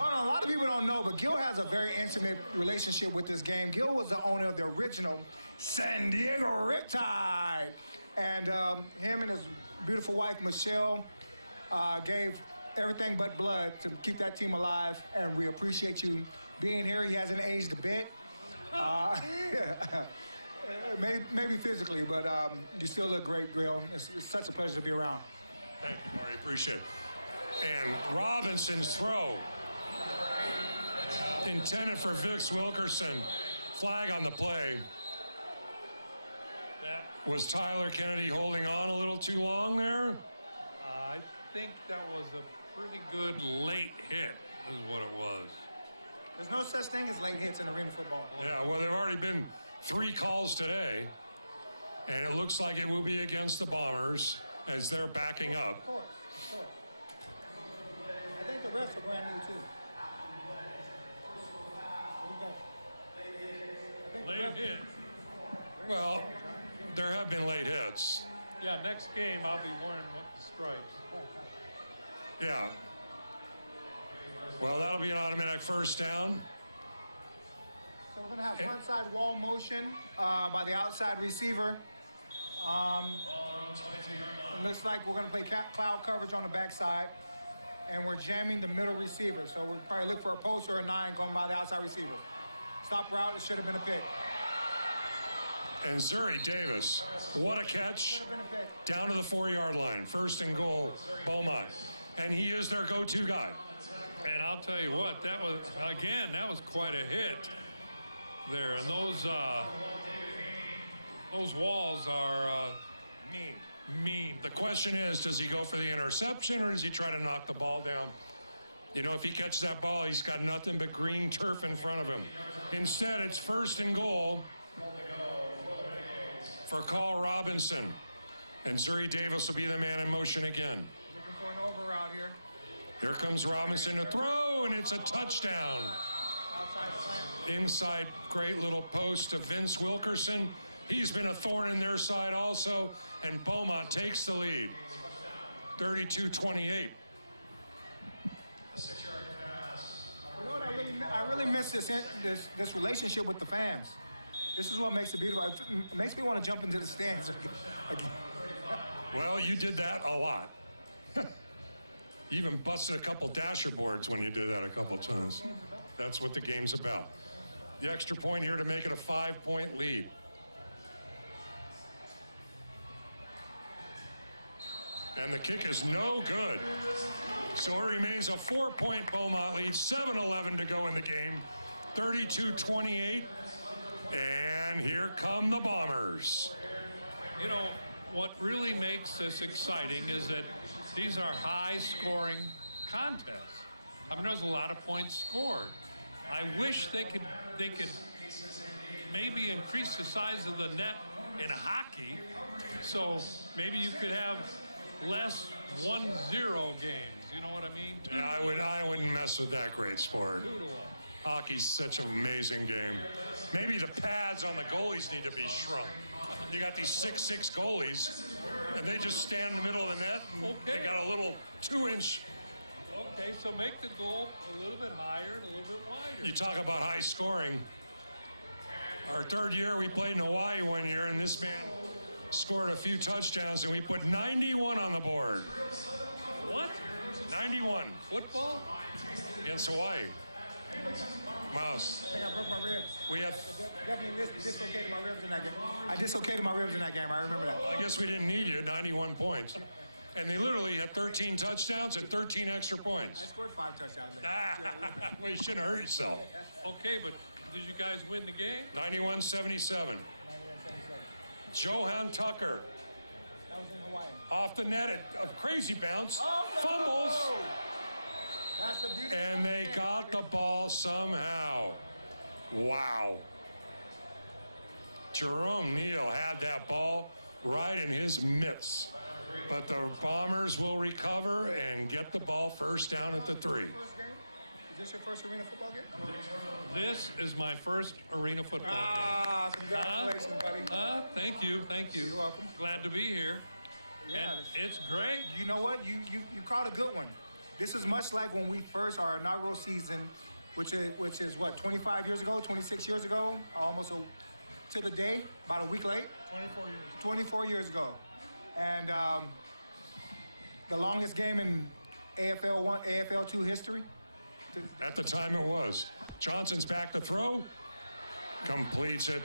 Oh, no, a lot of people don't know, but Gil has a very intimate relationship with this game. Gil was the owner of the original San Diego Riptide. And him and his beautiful wife, Michelle, gave everything but blood to keep that team alive, and we appreciate you being here. He hasn't aged a bit. Maybe physically, but you still look great, Gil. It's such a pleasure to be around. Thank you, Marty. Appreciate it. And Robinson's throw intended for Vix Wilkerson. Flag on the play. That was Tyler Kennedy holding on a little too long there? I think that was a pretty good late hit is what it was. There's no such thing as late hits in arena football. Yeah, well, there have already been 3 calls today, and it looks like it will be against the Bombers as they're backing up. Of course. I think the refs are brand new too. Late hit. Well, there have been late hits. Yeah, next game I'll be wearing the stripes. Yeah. Well, that'll be an automatic first down. So we're going to have frontside wall motion by the outside receiver. It looks like we're going to play cloud coverage on the backside, and we're jamming the middle receiver. So we'll probably look for a post or a 9 going by the outside receiver. Stop route, it should have been a pick. And Zuri Davis, what a catch. Down to the 4-yard line. First and goal, Beaumont. And he is their go-to guy. And I'll tell you what, that was quite a hit there. And those walls are mean. The question is, does he go for the interception or does he try to knock the ball down? You know, if he catches that ball, he's got nothing but green turf in front of him. Instead, it's first and goal for Carl Robinson. And Zuri Davis will be the man in motion again. Looking for an over route here. Here comes Robinson to throw, and it's a touchdown. Inside, great little post to Vince Wilkerson. He's been a thorn in their side also, and Beaumont takes the lead. 32-28. You know what, I really miss this relationship with the fans. This is what makes it beautiful. It makes me want to jump into the stands again. Well, you did that a lot. You even busted a couple dasher boards when you did that a couple times. That's what the game's about. The extra point here to make it a 5-point lead. And the kick is no good. So it remains a 4-point Beaumont lead, 7-11 to go in the game, 32-28. And here come the Bombers. You know, what really makes this exciting is that these are high-scoring contests. I mean, there's a lot of points scored. I wish they could maybe increase the size of the net in hockey, so maybe you could have less 1-0 games. You know what I mean? Yeah, I wouldn't mess with that great sport. Hockey's such an amazing game. Maybe the pads on the goalies need to be shrunk. You got these 6'6" goalies, and they just stand in the middle of the net, and they got a little 2-inch. Okay, so make the goal a little bit higher and a little bit wider. You talk about high scoring. Our third year, we played in Hawaii one year, and this man scored a few touchdowns, and we put 91 on the board. What? 91. Football? Against Hawaii. Mouse. I think I broke my ribs. We have definitely dislocated my ribs in that game. I dislocated my ribs in that game. I remember that. Well, I guess we didn't need you. 91 points. And they literally had 13 touchdowns and 13 extra points. I scored 5 touchdowns. Well, you shouldn't hurt yourself. Okay, but did you guys win the game? 91-77. Johan Tucker. That was in Hawaii. Off the net, a crazy bounce. Fumbles. That's a beautiful and they got the ball somehow. Wow. Jerome Neal had that ball right in his mitts. But the Bombers will recover and get the ball first down at the 3. Is this your first arena football game? This is my first arena football game. Congratulations, buddy. Thank you. You're welcome. Glad to be here. Yeah, it's great. You know what? You caught a good one. This is much like when we first, our inaugural season, which is what, 25 years ago, 26 years ago, almost to the day, about a week late. 24 years. 24 years ago. And the longest game in AFL1, AFL2 history. At the time it was. Johnson's back to throw. Completes it.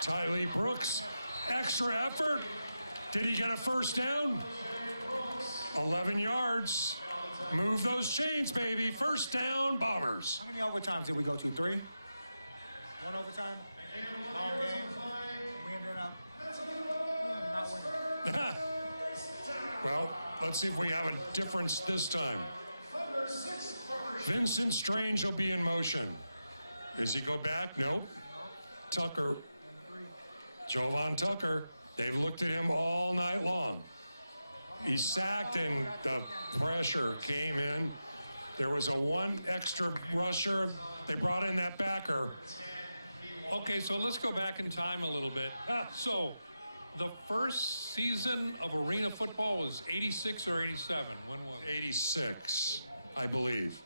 Tylee Brooks. Extra effort. Did he get a first down? 11 yards. Move those chains, baby. First down, Bombers. How many overtimes did we go to? 3? 1 overtime? Long game. We ended up not winning. Well, let's see if we have a difference this time. Vincent Strange will be in motion. Does he go back? Nope. Tucker. Jovan Tucker. They've looked at him all night long. He's sacked and the pressure came in. There was a one extra rusher. They brought in that backer. Okay, so let's go back in time a little bit. So the first season of arena football was 86 or 87? When was it? 86, I believe.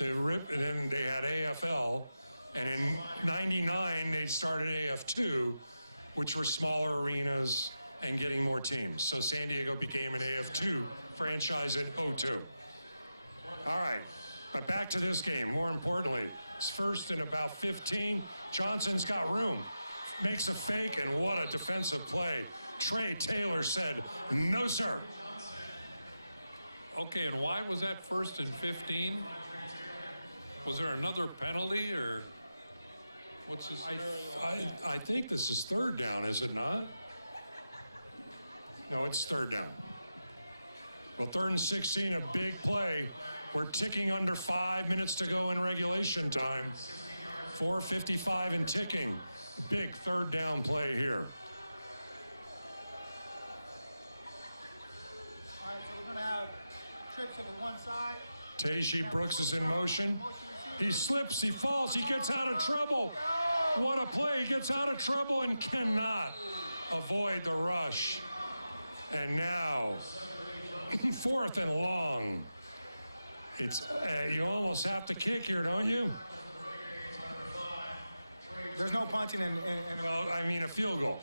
And then they had AFL, and in 99 they started AF2, which were smaller arenas and getting more teams. So San Diego became an AF2 franchise in 02. All right, but back to this game. More importantly, it's first and about 15. Johnson's got room. Makes a fake, and what a defensive play. Trey Taylor said, no, sir. Okay, and why was that first and 15? Was there another penalty, or what's the scenario? I think this is third down, is it not? No, it's third down. Well, 3rd and 16, a big play. We're ticking under 5 minutes to go in regulation time. 4:55 and ticking. Big third down play here. All right, so we're going to have trips to the one side. Taji Brooks is in motion. He slips, he falls, he gets out of trouble. What a play. He gets out of trouble and cannot avoid the rush. And now, 4th and long. It's you almost have to kick here, don't you? There's no punting in well, I mean, a field goal.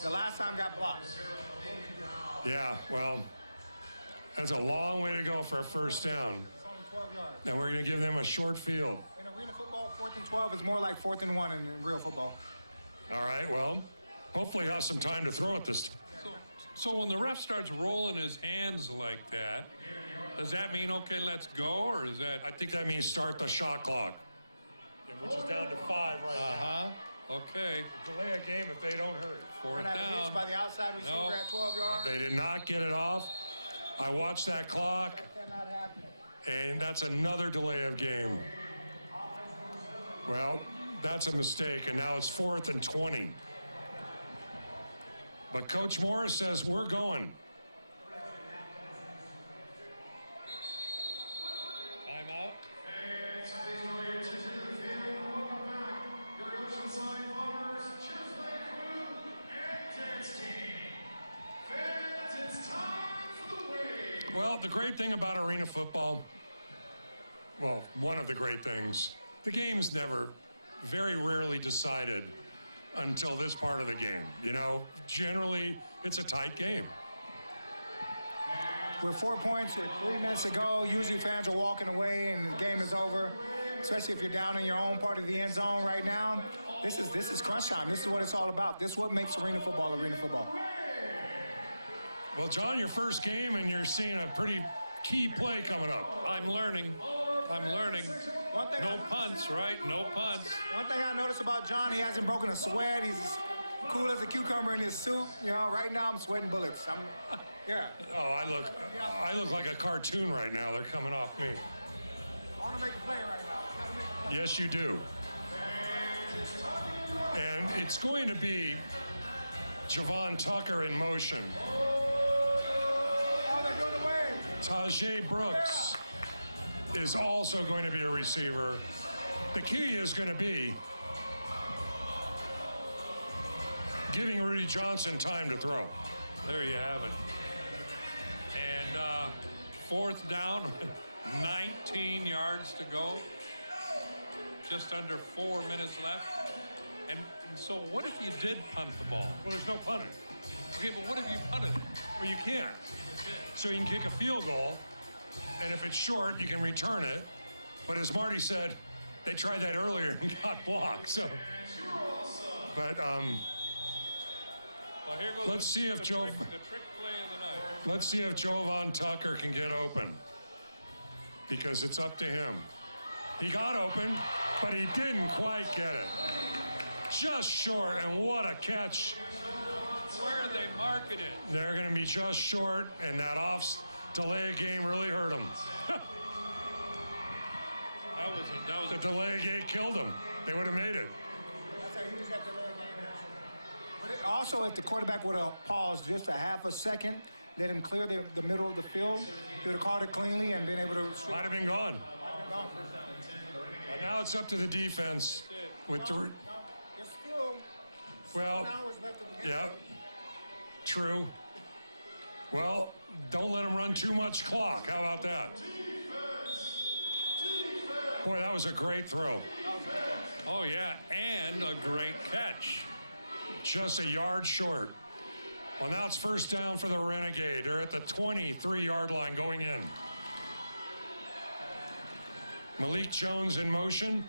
The last time got blocked. Yeah, well, that's a long way to go for a first down. It's only 12 yards. And we're going to give them a short field. In arena football, 4th and 12 is more like 4th and 1 in real football. All right, well, hopefully he'll have some time to throw it this time. So when the ref starts rolling his hands like that, does that mean, okay, let's go, or is that? I think that means start the shot clock, which is down to 5 right now. Okay. Delay a game if they don't hurry. 4th Hitch down. by the outside receiver at 12 yards. They did not get it off. I watched that clock, That cannot happen. and that's another delay of game. Well, that's a mistake, and now it's 4th and 20. But Coach Morris says, we're going. Timeout. And somebody's going to the field. Welcome back. Your Oceanside Bombers, cheerfully crew, and dance team. Fans, it's time for the wave. Well, the great thing about arena football, well, one of the great things, the game's never, very rarely decided until this part of the game. You know, generally, it's a tight game. With 4 points, with 3 minutes to go, usually fans are walking away and the game is over, especially if you're down in your own part of the end zone right now. This is crunch time. This is what it's all about. This is what makes arena football arena football. Well, John, your first game, and you're seeing a pretty key play coming up. I'm learning. No punts, right? No punts. One thing I noticed about John, he hasn't broken a sweat. He's as cool as a cucumber in his suit. You know, right now I'm sweating bullets. Yeah. Oh, I look like a cartoon right now. They're coming off me. I want to make a play right now. Yes, you do. And it's going to be Javon Tucker in motion. Oh, they're doing away. Tajay Brooks is also going to be a receiver. The key is going to be giving Rudy Johnson time to throw. There you have it. And 4th down, 19 yards to go. Just under 4 minutes left. And so what if you did punt the ball? Well, there's no punting. Okay, but what if you punted it? Well, you can't. So you can kick a field goal, and if it's short, you can return it. But as Marty said, they tried that earlier and got blocked. So, but Well, here goes let's see if the trick play of the night. Let's see if Javon Tucker can get open, because it's up to him. He got open, but he didn't quite get it. Just short, and what a catch. Where are they marking it? They're going to be just short, and that delay of game really hurt them. That was the delay of game killed them. They would have made it. That's how you use that delay game. But also, if the quarterback would have paused just a half a second, let him clear the middle of the field, he would have caught it cleanly and been able to. Might have been gone. Now it's up to the defense with the. There's still well, 7 hours left of the game. Yeah, true. Well, don't let them run too much clock. How about that? Boy, that was a great throw. Oh, yeah, and a great catch. Just a yard short. Well, now it's first down for the Renegade. They're at the 23-yard line going in. Malik Jones in motion.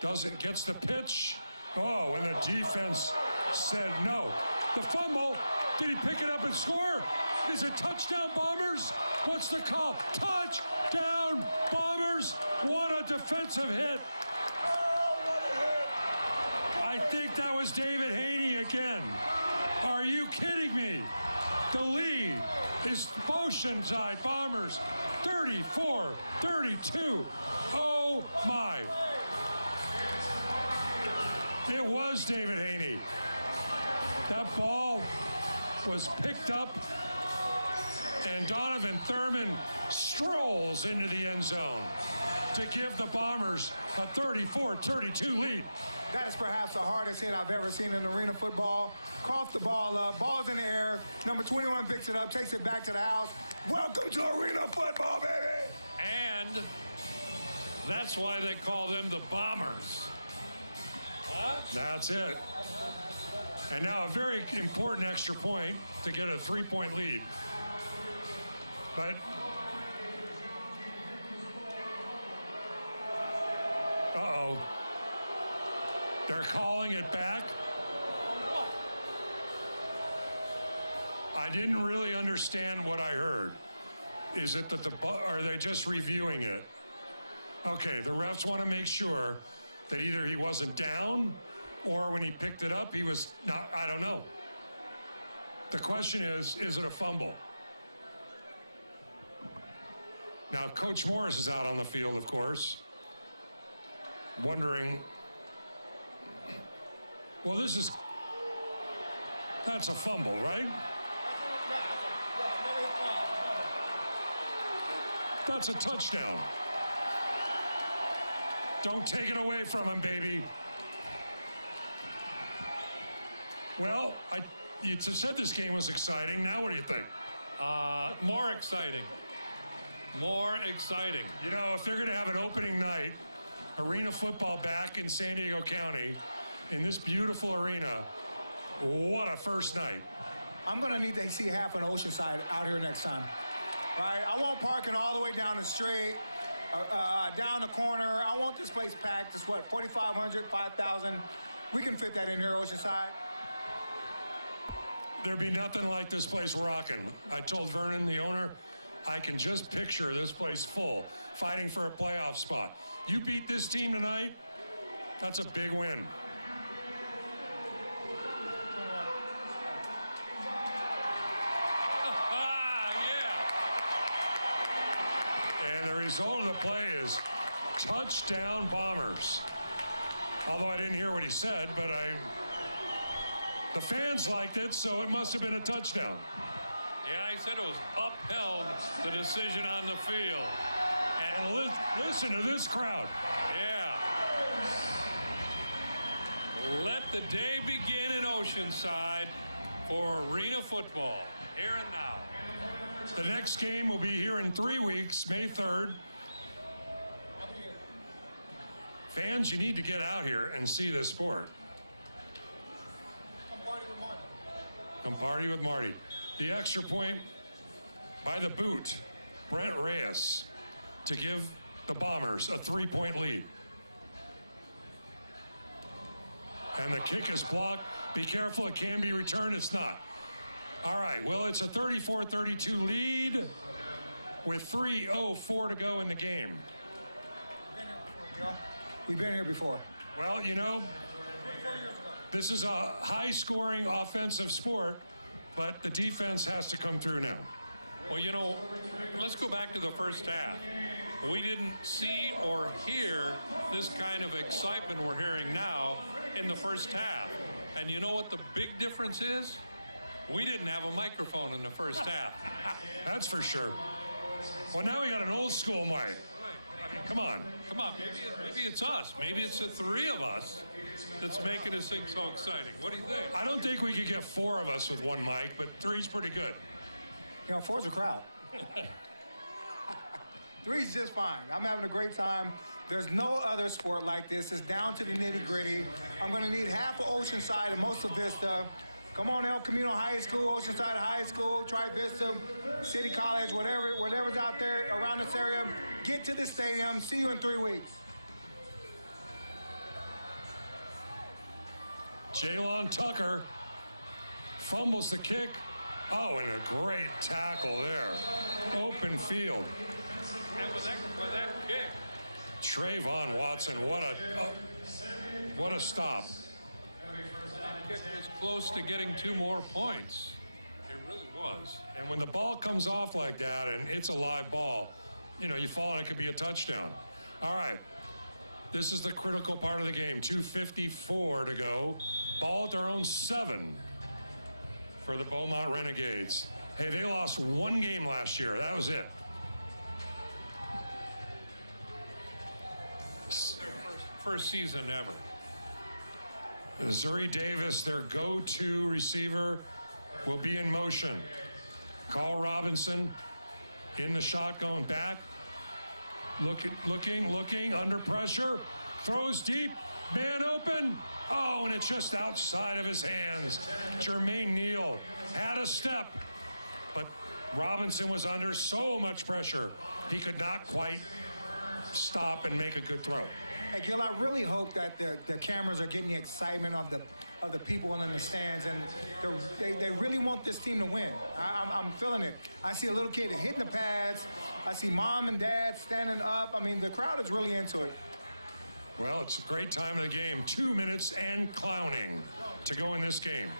Gets the pitch. Oh, and the defense said no. The fumble. Did he pick it up and score? Is it touchdown Bombers? What's the call? Touchdown Bombers. What a defensive hit. I think that was David Haney again. Are you kidding me? The lead is Oceanside Bombers 34-32. Oh my. It was David Haney. That ball was picked up and Donovan Thurman strolls into the end zone to give the Bombers a 34-32 lead. That is perhaps the hardest hit I've ever seen in arena football. Coughed the ball up, ball's in the air. Number 21 picks it up, takes it back to the house. Welcome to arena football, baby! And that's why they call them the Bombers. That's it. And now a very important extra point to get a 3-point lead. But uh-oh. They're calling it back. I didn't really understand what I heard. Is it that are they just reviewing it? Okay, the refs want to make sure that either he wasn't down or when he picked it up, he was not, I don't know. The question is it a fumble? Now, Coach Morris is out on the field, of course, wondering, well, that's a fumble, right? That's a touchdown. Don't take it away from him, baby. Well, you said this game was exciting. Now what do you think? More exciting. More exciting. You know, if they're going to have an opening night, arena football back in San Diego County, in this beautiful arena, what a first night. I'm going to need to see half an Oceanside out here next time. Right? I want parking all the way down the street, down the corner. I want this place packed. It's what, 4,500, 5,000? We can fit that in here, Oceanside. There'd be nothing like this place rocking. I told Vernon, the owner, I can just picture this place full, fighting for a playoff spot. You beat this team tonight, that's a big win. And the result of the play is touchdown Bombers. Although I didn't hear what he said, but the fans liked it, so it must have been a touchdown. Yeah, he said it was upheld, the decision on the field. And listen to this crowd. Yeah. Let the day begin in Oceanside for arena football, here and now. The next game will be here in 3 weeks, May 3rd. Fans, you need to get out here and see this sport. Come party with Marty. Come party with Marty. The extra point by the boot, Brent Reyes, to give the Bombers a 3-point lead. And the kick is blocked. Be careful, it can be returned. It's not. All right, well, it's a 34-32 lead with 3:04 to go in the game. We've been here before. Well, you know, this is a high-scoring offensive sport, but the defense has to come through now. Well, you know, let's go back to the first half. We didn't see or hear this kind of excitement we're hearing now in the first half. And you know what the big difference is? We didn't have a microphone in the first half. That's for sure. Well, now we got an old school mic. Right. I mean, come on. Come on, maybe it's us. Maybe it's the three of us that's making this thing so exciting. What do you think? I don't think we could get four of us with one mic, but three's pretty good. You know, four's a crowd. Three's just fine. I'm having a great time. There's no other sport like this. It's down to the nitty-gritty. I'm going to need half of Oceanside and most of Vista. Come on, El Camino High School, Oceanside High School, Tri Vista, City College, whatever's out there around this area. Get to the stadium. See you in 3 weeks. Jaylon Tucker fumbles the kick. Oh, and a great tackle there. Open field. And with that kick. Trayvon Watson, what a stop. That kick was close to getting 2 more points. It really was. And when the ball comes off like that and it's a live ball, you know, you fall and it could be a touchdown. All right. This is the critical part of the game. 2:54 to go. Ball at their own 7 for the Beaumont Renegades. Hey, they lost 1 game last year. That was it. First season ever. Zuri Davis, their go-to receiver, will be in motion. Carl Robinson in the shotgun back. Looking, under pressure. Throws deep, man open. Oh, and it's just outside of his hands. Jermaine Neal had a step, but Robinson was under so much pressure, he could not quite stop and make a good throw. Hey, Gil, I really hope that the cameras are getting the excitement of the people in the stands, and they really want this team to win. I'm feeling it. I see a little kid hitting the pads. I see mom and dad standing up. I mean, the crowd is really into it. Well, it's a great time of the game. 2 minutes and clowning to go in this game.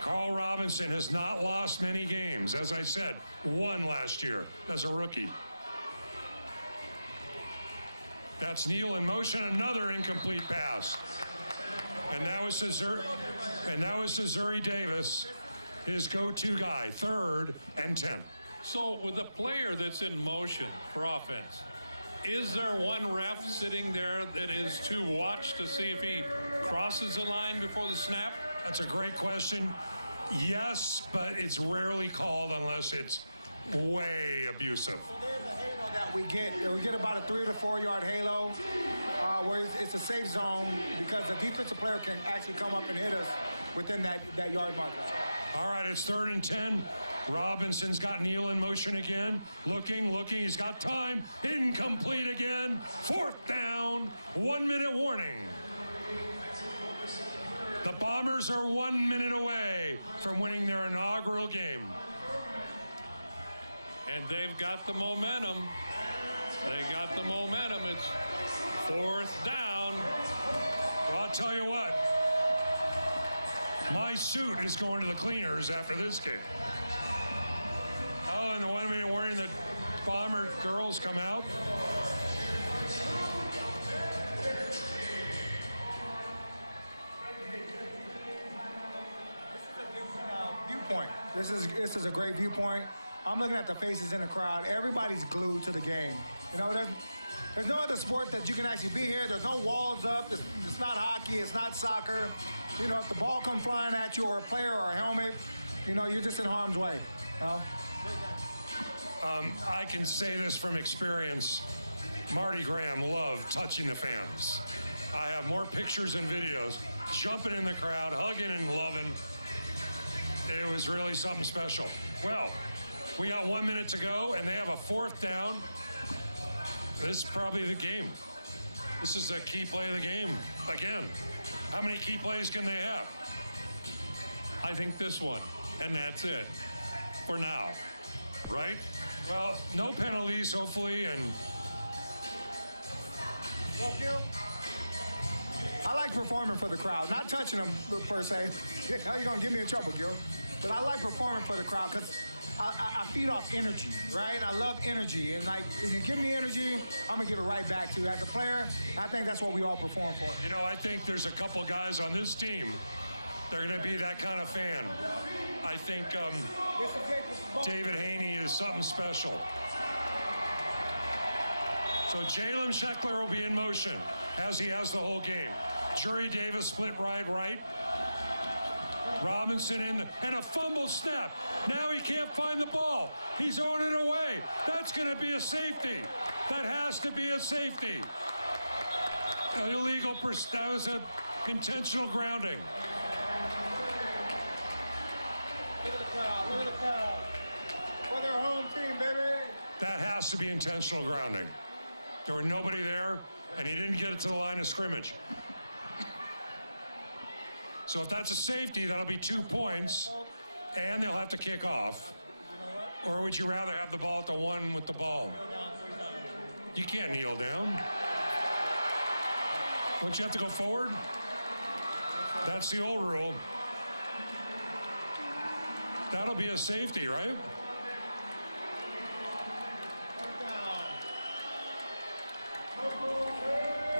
Carl Robinson has not lost many games. As I said, 1 last year as a rookie. That's Neal in motion, another incomplete pass. And that was to Zuri Davis, his go-to guy, 3rd and 10. So with a player that's in motion for offense, is there one ref sitting there that is to watch to see if he crosses the line before the snap? That's a great question. Yes, but it's rarely called unless it's way abusive. So there's a halo that we get. We get about a 3 to 4 yard halo where it's a safe zone because the defensive player can actually come up and hit us within that yard marker. All right, it's 3rd and 10. Robinson's got Neal in motion again. Looking. He's got time. Incomplete again. 4th down. 1 minute warning. The Bombers are 1 minute away from winning their inaugural game. And they've got the momentum. It's 4th down. Well, I'll tell you what. My suit is going to the cleaners after this game. Oh, and the 1 minute warning, the Bomber girls come out. Viewpoint. This is a great viewpoint. I'm looking at the faces in the crowd. Everybody's glued to the game. You know, there's no other sport that you can actually be here. There's no walls up. It's not hockey. It's not soccer. You know, if the ball comes flying at you or a player or a helmet, you know, you're just in harm's way. You know? I can say this from experience. Marty Graham loved touching the fans. I have more pictures and videos, jumping in the crowd, hugging and loving. It was really something special. Well, we got 1 minute to go, and they have a 4th down. This is probably the game. This is a key play of the game. Again, how many key plays can they have? I think this one, and that's it for now, right? Well, no penalties, hopefully, and... Well, Gil, I like performing for the crowd, not touching them per se. How you gonna get me in trouble, Gil? But I like performing for the crowd because I feed off energy, right? I love energy, and like if you give me energy, I'm gonna give it right back to you. As a player, I think that's what we all perform for. You know, I think there's a couple guys on this team They're going to be that kind of fan. I think David Haney is something special. So Jalen Scheckler will be in motion, as he has the whole game. Jury Davis split right. Robinson and a fumble snap. Now he can't find the ball. He's throwing it away. That's going to be a safety. That has to be a safety. Illegal, that was an intentional grounding. Look at the crowd, look at the crowd. For their home team, baby. That has to be intentional grounding. There was nobody there, and he didn't get it to the line of scrimmage. So if that's a safety, that'll be 2 points, and they'll have to kick off. Or would you rather have the ball at the one with the ball? You can't kneel down. Don't you have to go forward? That's the old rule. That'll be a safety, right?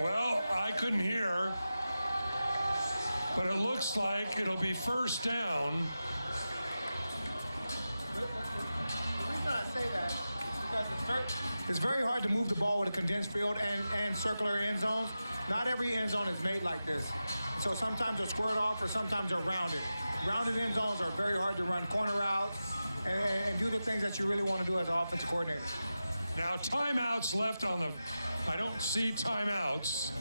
Well, I couldn't hear, but it looks like it'll be first down. The reason I say that is because it's very hard to move the ball with a condensed field and circular end zones. Not every end zone is made like this. So sometimes they're squared off or sometimes they're rounded. Rounded end zones are very hard to run corner routes and do the things that you really want to do as an offensive coordinator. Now, timeouts left on the, I don't see timeouts,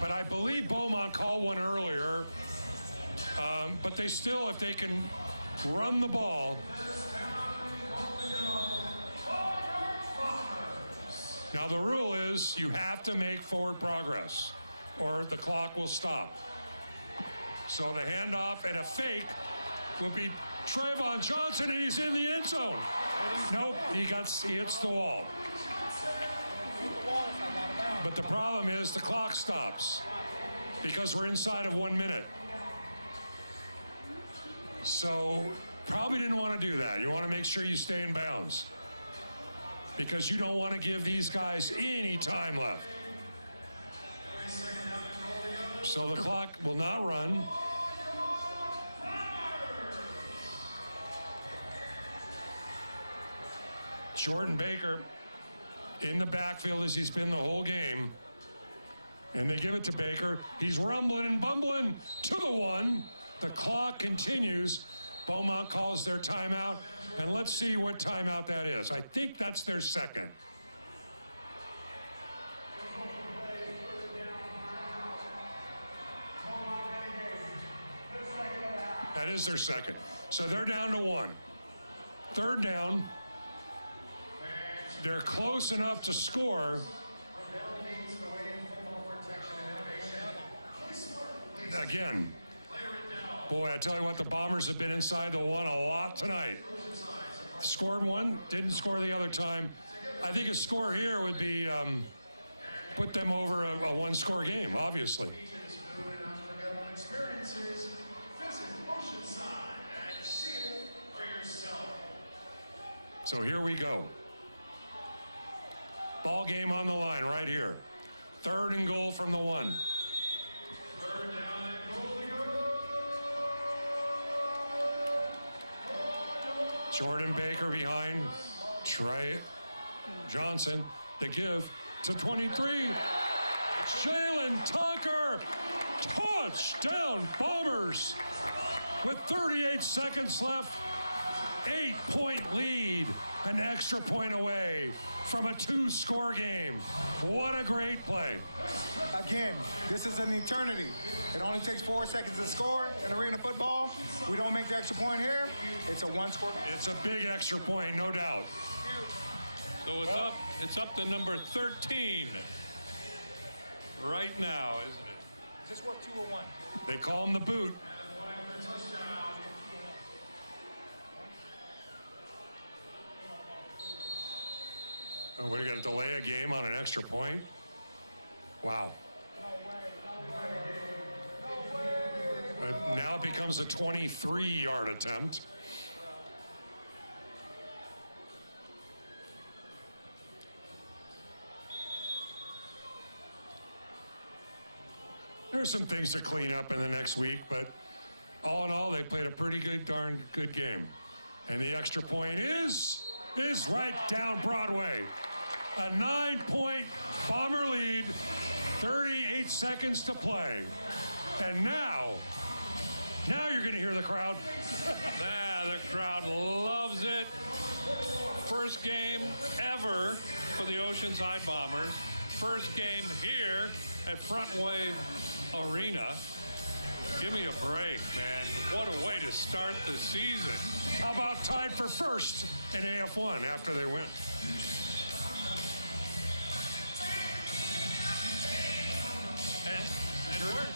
but I believe Beaumont called one earlier. But they still, if they can run the ball. Now, the rule is you have to make forward progress or the clock will stop. So the handoff and a fake will be Trayvon Johnson, and he's in the end zone. Nope, he hits the wall. But the problem is the clock stops because we're inside of 1 minute. So probably didn't want to do that. You want to make sure you stay in bounds because you don't want to give these guys any time left. So the clock will not run. Jordan Baker in the backfield as he's been the whole game. And they give it to Baker. He's rumbling and bumbling to the one. The clock continues. Beaumont calls their timeout. And let's see what timeout that is. I think that's their second. That is their second. So they're down to one. Third down. They're close enough to score. Again, boy, I tell you what, the Bombers have been inside the one a lot tonight. Scored one, didn't score the other time. I think a score here would be put them over a one-score game, obviously. So here we go. Ball game on the line right here. 3rd and goal from the one. Jordan Baker behind Trey Johnson. The give to 23. Jalen Tucker. Touchdown Bombers. With 38 seconds left. 8-point lead. An extra point away from a 2-score game. What a great play. Again, this is an eternity. It only takes 4 seconds to score in arena football. We don't make the extra point here. It's a one-score. It's a big extra point, no doubt. So it's up to number 13 right now, isn't it? Just worth 2 or 1. They call him the boot. Oh, what, do you got to delay a game on an extra point? Wow. Now it becomes a 23-yard attempt. There's some things to clean up in the next week, but all in all, they played a pretty darn good game. And the extra point is right down Broadway. A 9-point Bomber lead, 38 seconds to play. And now you're going to hear the crowd. The crowd loves it. First game ever for the Oceanside Bombers. First game here at Frontwave Arena. Give me a break, man. What a way to start the season. How about tied for first in AF1 after they win? And it worked.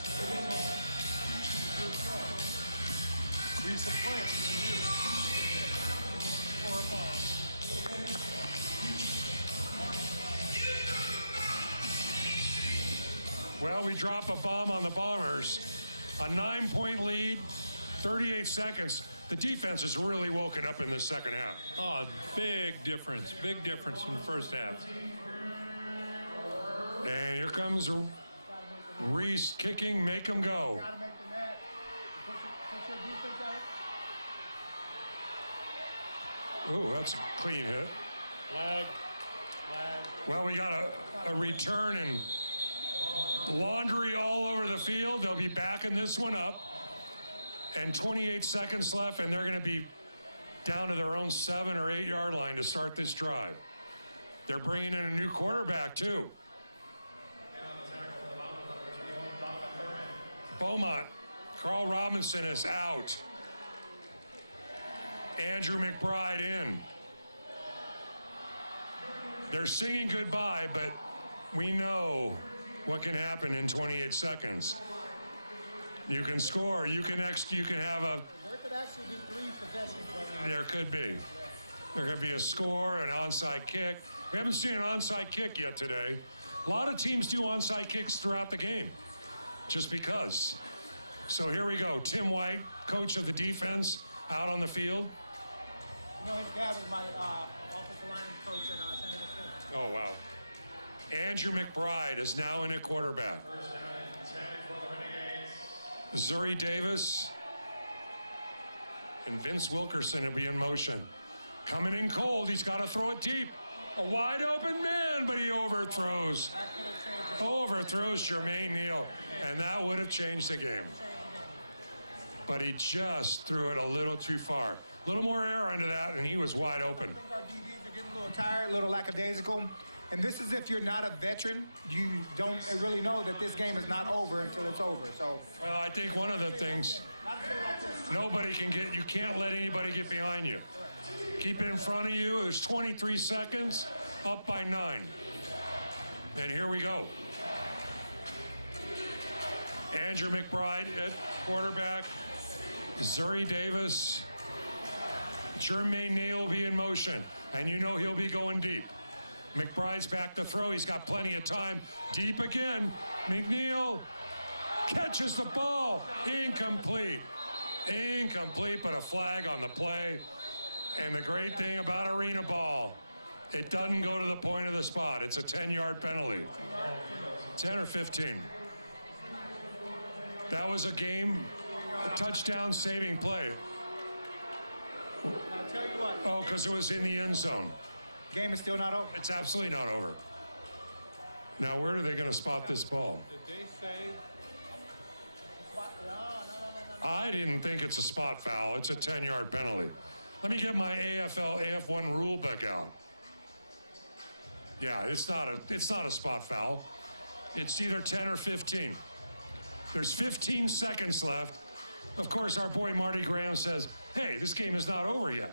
Well, we drop a bomb on the Bombers. A 9-point lead, 38 seconds. The defense has really woken up in this second half. Oh, big difference from the first half. And here comes Reese kicking, make him go. Ooh, that's a clean hit. Flag. Well, we got a return and laundry all over the field. They'll be backing this one up. And 28 seconds left, and they're going to be down to their own 7 or 8 yard line to start this drive. They're bringing in a new quarterback, too. Beaumont, Carl Robinson is out. Andrew McBride in. They're singing goodbye, but we know what can happen in 28 seconds. You can score. You can have a. There could actually be 3 possessions right now. There could be. There could be a score, an onside kick. We haven't seen an onside kick yet today. A lot of teams do onside kicks throughout the game, just because. So here we go. Tim White, coach of the defense, out on the field. You know, his dad was my offensive line coach at San Diego State. Oh, wow. Andrew McBride is now in at quarterback. Zuri Davis and Vince Wilkerson will be in motion. Coming in cold, he's got to throw it deep. A wide open man, but he overthrows. Overthrows Jermaine Neal, and that would have changed the game. But he just threw it a little too far. A little more air into that, and he was wide open. Our DBs are getting a little tired, a little lackadaisical. And this is if you're not a veteran, you don't really know that this game is not over until it's over. So, well, I think one of the things, nobody can get, you can't let anybody get behind you. Keep it in front of you. There's 23 seconds, up by 9. And here we go. Andrew McBride at quarterback. Zuri Davis. Jermaine Neal will be in motion. And you know he'll be going deep. McBride's back to throw. He's got plenty of time. Deep again. McNeil catches the ball. Incomplete. Incomplete, but a flag on the play. And the great thing about arena ball, it doesn't go to the point of the spot. It's a 10-yard penalty. 10 or 15. That was a touchdown saving play. I'll tell you what. Oh, because it was in the end zone. Game is still not over. It's absolutely not over. Now, where are they going to spot this ball? Did they say? I didn't think it's a spot foul. It's a 10-yard penalty. Let me get my AF1 rule book out. Yeah, it's not a spot foul. It's either 10 or 15. There's 15 seconds left. Of course, our boy Marty Graham says, hey, this game is not over yet.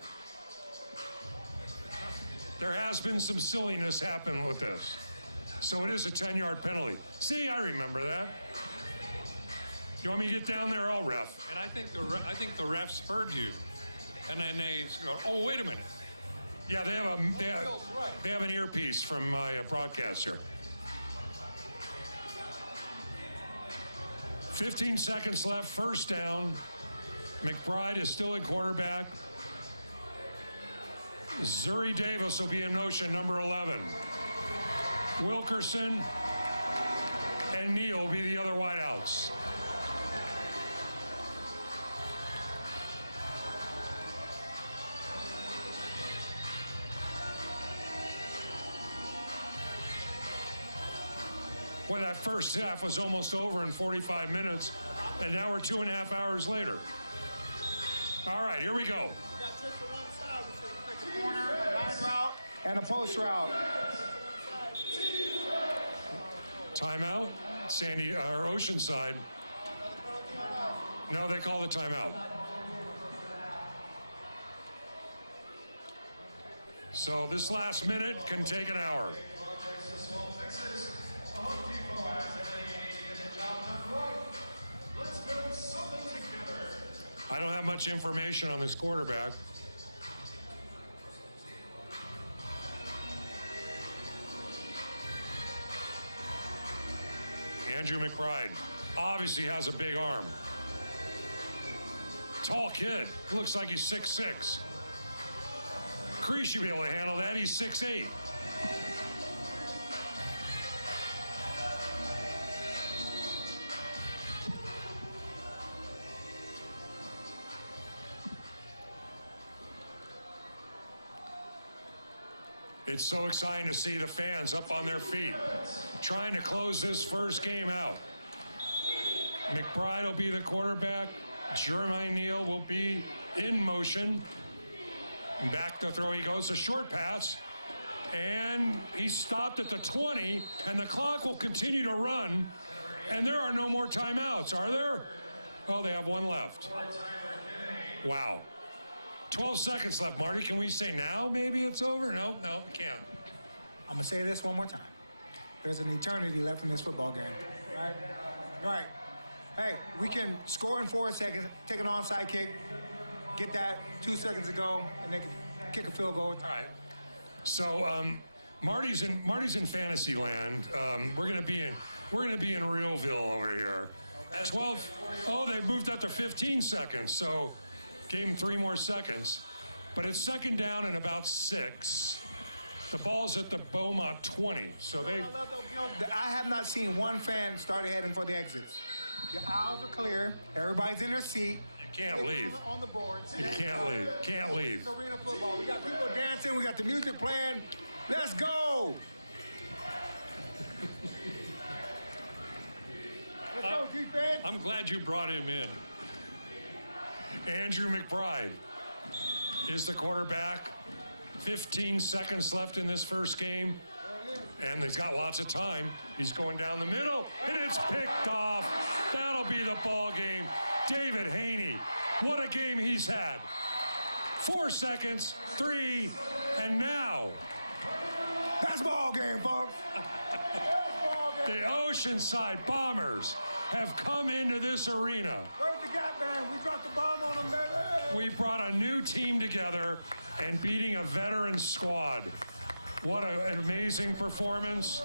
There has been some silliness happen with this. So it is a 10-yard penalty. See, I remember that. You want me to get down there? I'll ref. And I think the refs heard you. And then they go, oh, wait a minute. Yeah, they have an earpiece from my broadcaster. 15 seconds left, first down. McBride is still in quarterback. Zuri Davis will be in motion, number 11. Wilkerson and Neal will be the other wideouts. Well, that first half was almost over in 45 minutes, and now we're 2.5 hours later. All right, here we go. We got tricks to one side. We should expect a corner, a line route, and a post route. Timeout, or Oceanside. No, they call the timeout. So this last minute can take an hour. I don't have much information on this quarterback. Andrew McBride obviously has a big arm. Tall kid, looks like he's 6'6". Crease should be able to handle that, he's 6'8". It's so exciting to see the fans up on their feet, trying to close this first game out. McBride will be the quarterback. Jermaine Neal will be in motion. Back to throw he goes, a short pass. And he stopped at the 20, and the clock will continue to run. And there are no more timeouts, are there? Oh, they have one left. Wow. 12 seconds left, Marty. Can we say now maybe it's over? No, we can't. I'm going to say this one more time. There's an eternity left in this football game. Right? Hey, we can score in 4 seconds, take an onside kick, get that 2 seconds ago, and they can kick a field goal. All right. So Marty's in fantasy land. We're gonna be in Realville over here. 12. Oh, they moved up to 15 seconds. So gave him 3 more seconds. But it's second down and about 6. The ball's at the Beaumont 20. So I have not seen one fan start heading for the exits. The aisles are clear. Everybody's in their seat. You can't leave. On the boards. You can't leave. Can't leave. It's arena football. We got people dancing. We got the music playing. Let's go. Let's go, defense. I'm glad you brought him in. Andrew McBride is the quarterback. 15 seconds left in this first game. And he's got lots of time. He's going down the middle, and it's picked off. That'll be the ball game. David Haney, what a game he's had. 4 seconds, 3, and now. That's ball game, folks. The Oceanside Bombers have come into this arena. Where's the gap band? We dropped the bomb on them, baby. We brought a new team together and beating a veteran squad. What an amazing performance.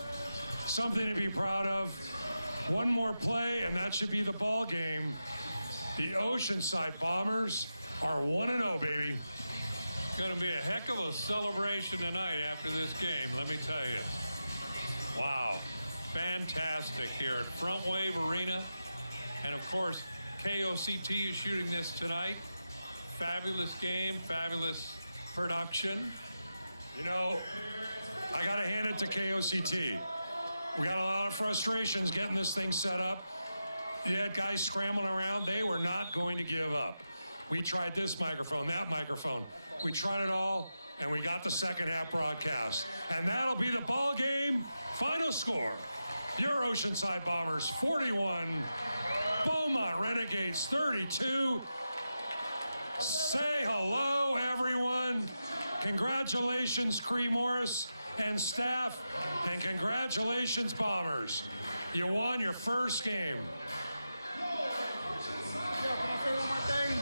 Something to be proud of. One more play, and that should be the ball game. The Oceanside Bombers are 1-0, baby. Going to be a heck of a celebration tonight after this game, let me tell you. Wow. Fantastic here at Frontwave Arena. And, of course, KOCT is shooting this tonight. Fabulous game, fabulous production. You know, I got to hand it to KOCT. We got a lot of frustrations getting this thing set up. You had guys scrambling around. They were not going to give up. We tried this microphone, that microphone. We tried it all, and we got the second half broadcast. And that'll be the ball game. Final score, your Oceanside Bombers 41, Beaumont Renegades 32. Say hello, everyone. Congratulations, Cree Morris and staff, and congratulations, Bombers. You won your first game. Can I say one more thing?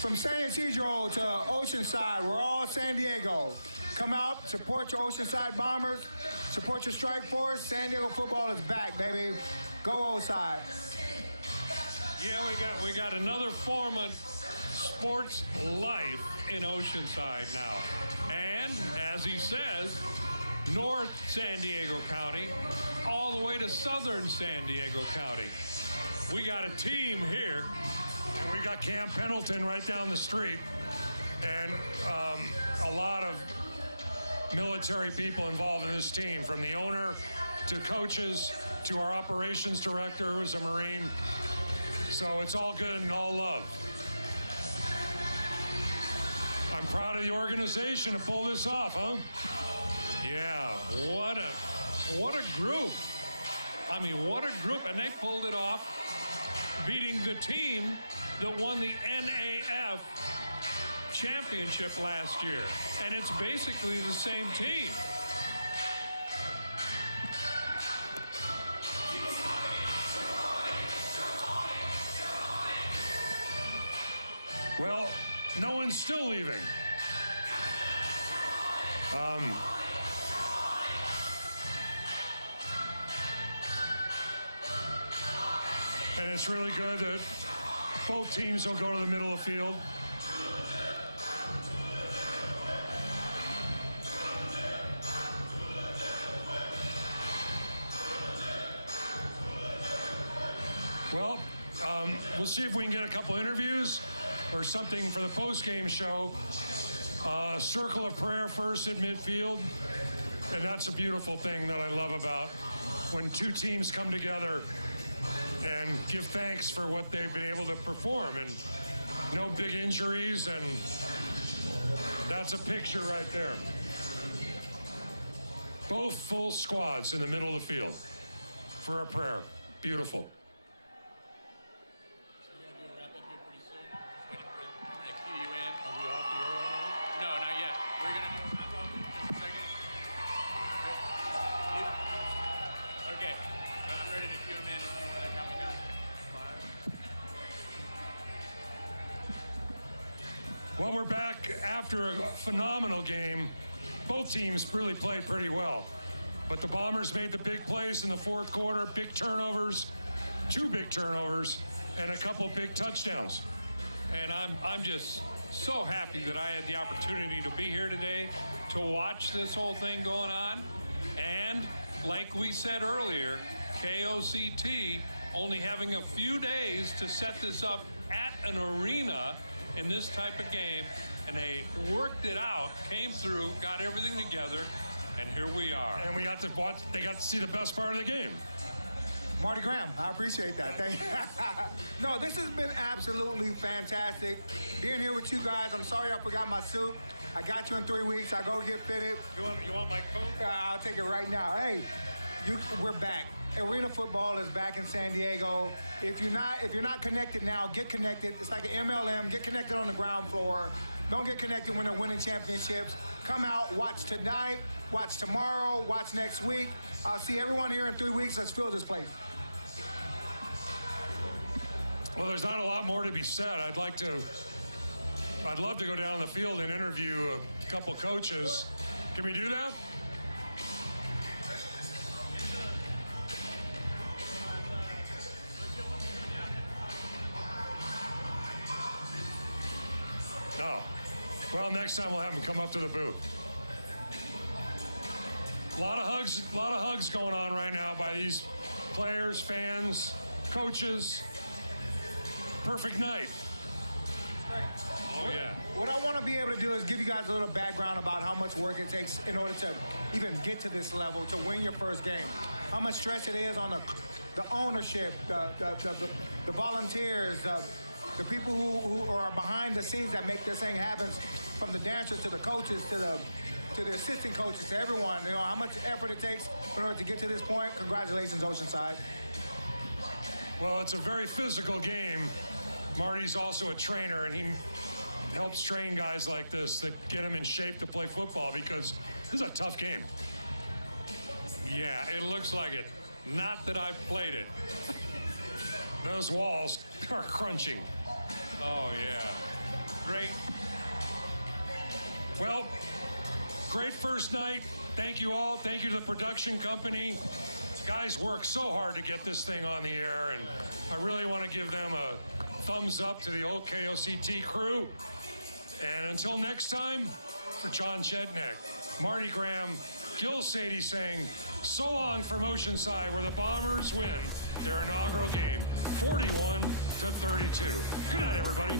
From San Ysidro to Oceanside, we're all San Diego. Come out, support your Oceanside Bombers, support your strike force. San Diego football is back, baby. Go Oceanside. Yeah, we got another form of sports life in Oceanside now. And as he says, North San Diego County all the way to Southern San Diego County. We got a team here. And we got Camp Pendleton right down the street. And a lot of military people involved in this team, from the owner to coaches, to our operations director, who's a Marine. So it's all good and all love. I'm proud of the organization to pull this off, huh? Yeah, what a group. I mean, what a group, and they pulled it off, beating the team that won the NAF championship last year. And it's basically the same team. Well, no one's still leaving. And it's really good that both teams will go to the middle of the field. Well, we'll see if we can get a couple interviews or something for the post-game show. Circle of prayer first at midfield. And that's a beautiful thing that I love about when two teams come together and give thanks for what they've been able to perform, and no big injuries, and that's a picture right there. Both full squads in the middle of the field for a prayer. Beautiful. Well, we're back after a phenomenal game. Both teams really played pretty well. But the Bombers made the big plays in the fourth quarter, big turnovers, 2 big turnovers, and a couple big touchdowns. And I'm just so happy that I had the opportunity to be here today to watch this whole thing going on. And like we said earlier, KOCT only having a few days to set this up at an arena in this type of game, and they worked it out, came through, got everything together, and here we are. And we got to watch, they got to see the best part of the game. Marty Graham, I appreciate that. Thank you. No, this has been absolutely fantastic. Being here with you guys, I'm sorry I forgot my suit. I got you in 3 weeks. I go get fitted. You want my coat? I'll take it right now. Hey, we're back. Arena football is back in San Diego. If you're not connected now, get connected. It's like an MLM. Get connected on the ground floor. Don't get connected when they're winning championships. Come out, watch tonight, watch tomorrow, watch next week. I'll see everyone here in 3 weeks. Let's fill this place. Well, there's not a lot more to be said. I'd love to go down the field and interview a couple coaches. Can we do that? No. Well, next time we'll have them come up to the booth. A lot of hugs going on right now by these players, fans, coaches. Perfect night. Oh, yeah. What I want to be able to do is give you guys a little background about how much work it takes in order to even get to this level, to win your first game. How much stress it is on the ownership, the volunteers, the people who are behind the scenes that make this thing happen, from the dancers to the coaches to the assistant coaches, to everyone. You know how much effort it takes in order to get to this point. Congratulations, Oceanside. Well, it's a very physical game. Marty's also a trainer, and he helps train guys like this that get them in shape to play football, because this is a tough game. Yeah, it looks like it. Not that I've played it. Those walls are crunching. Oh, yeah. Great. Well, great first night. Thank you all. Thank you to the production company. Guys worked so hard to get this thing on the air, and I really want to give them a thumbs up to the old KOCT crew. And until next time, for John Chednick, Marty Graham, Gil Sadie saying so long from Oceanside, where the Bombers win their inaugural game 41-32. Good night, everybody.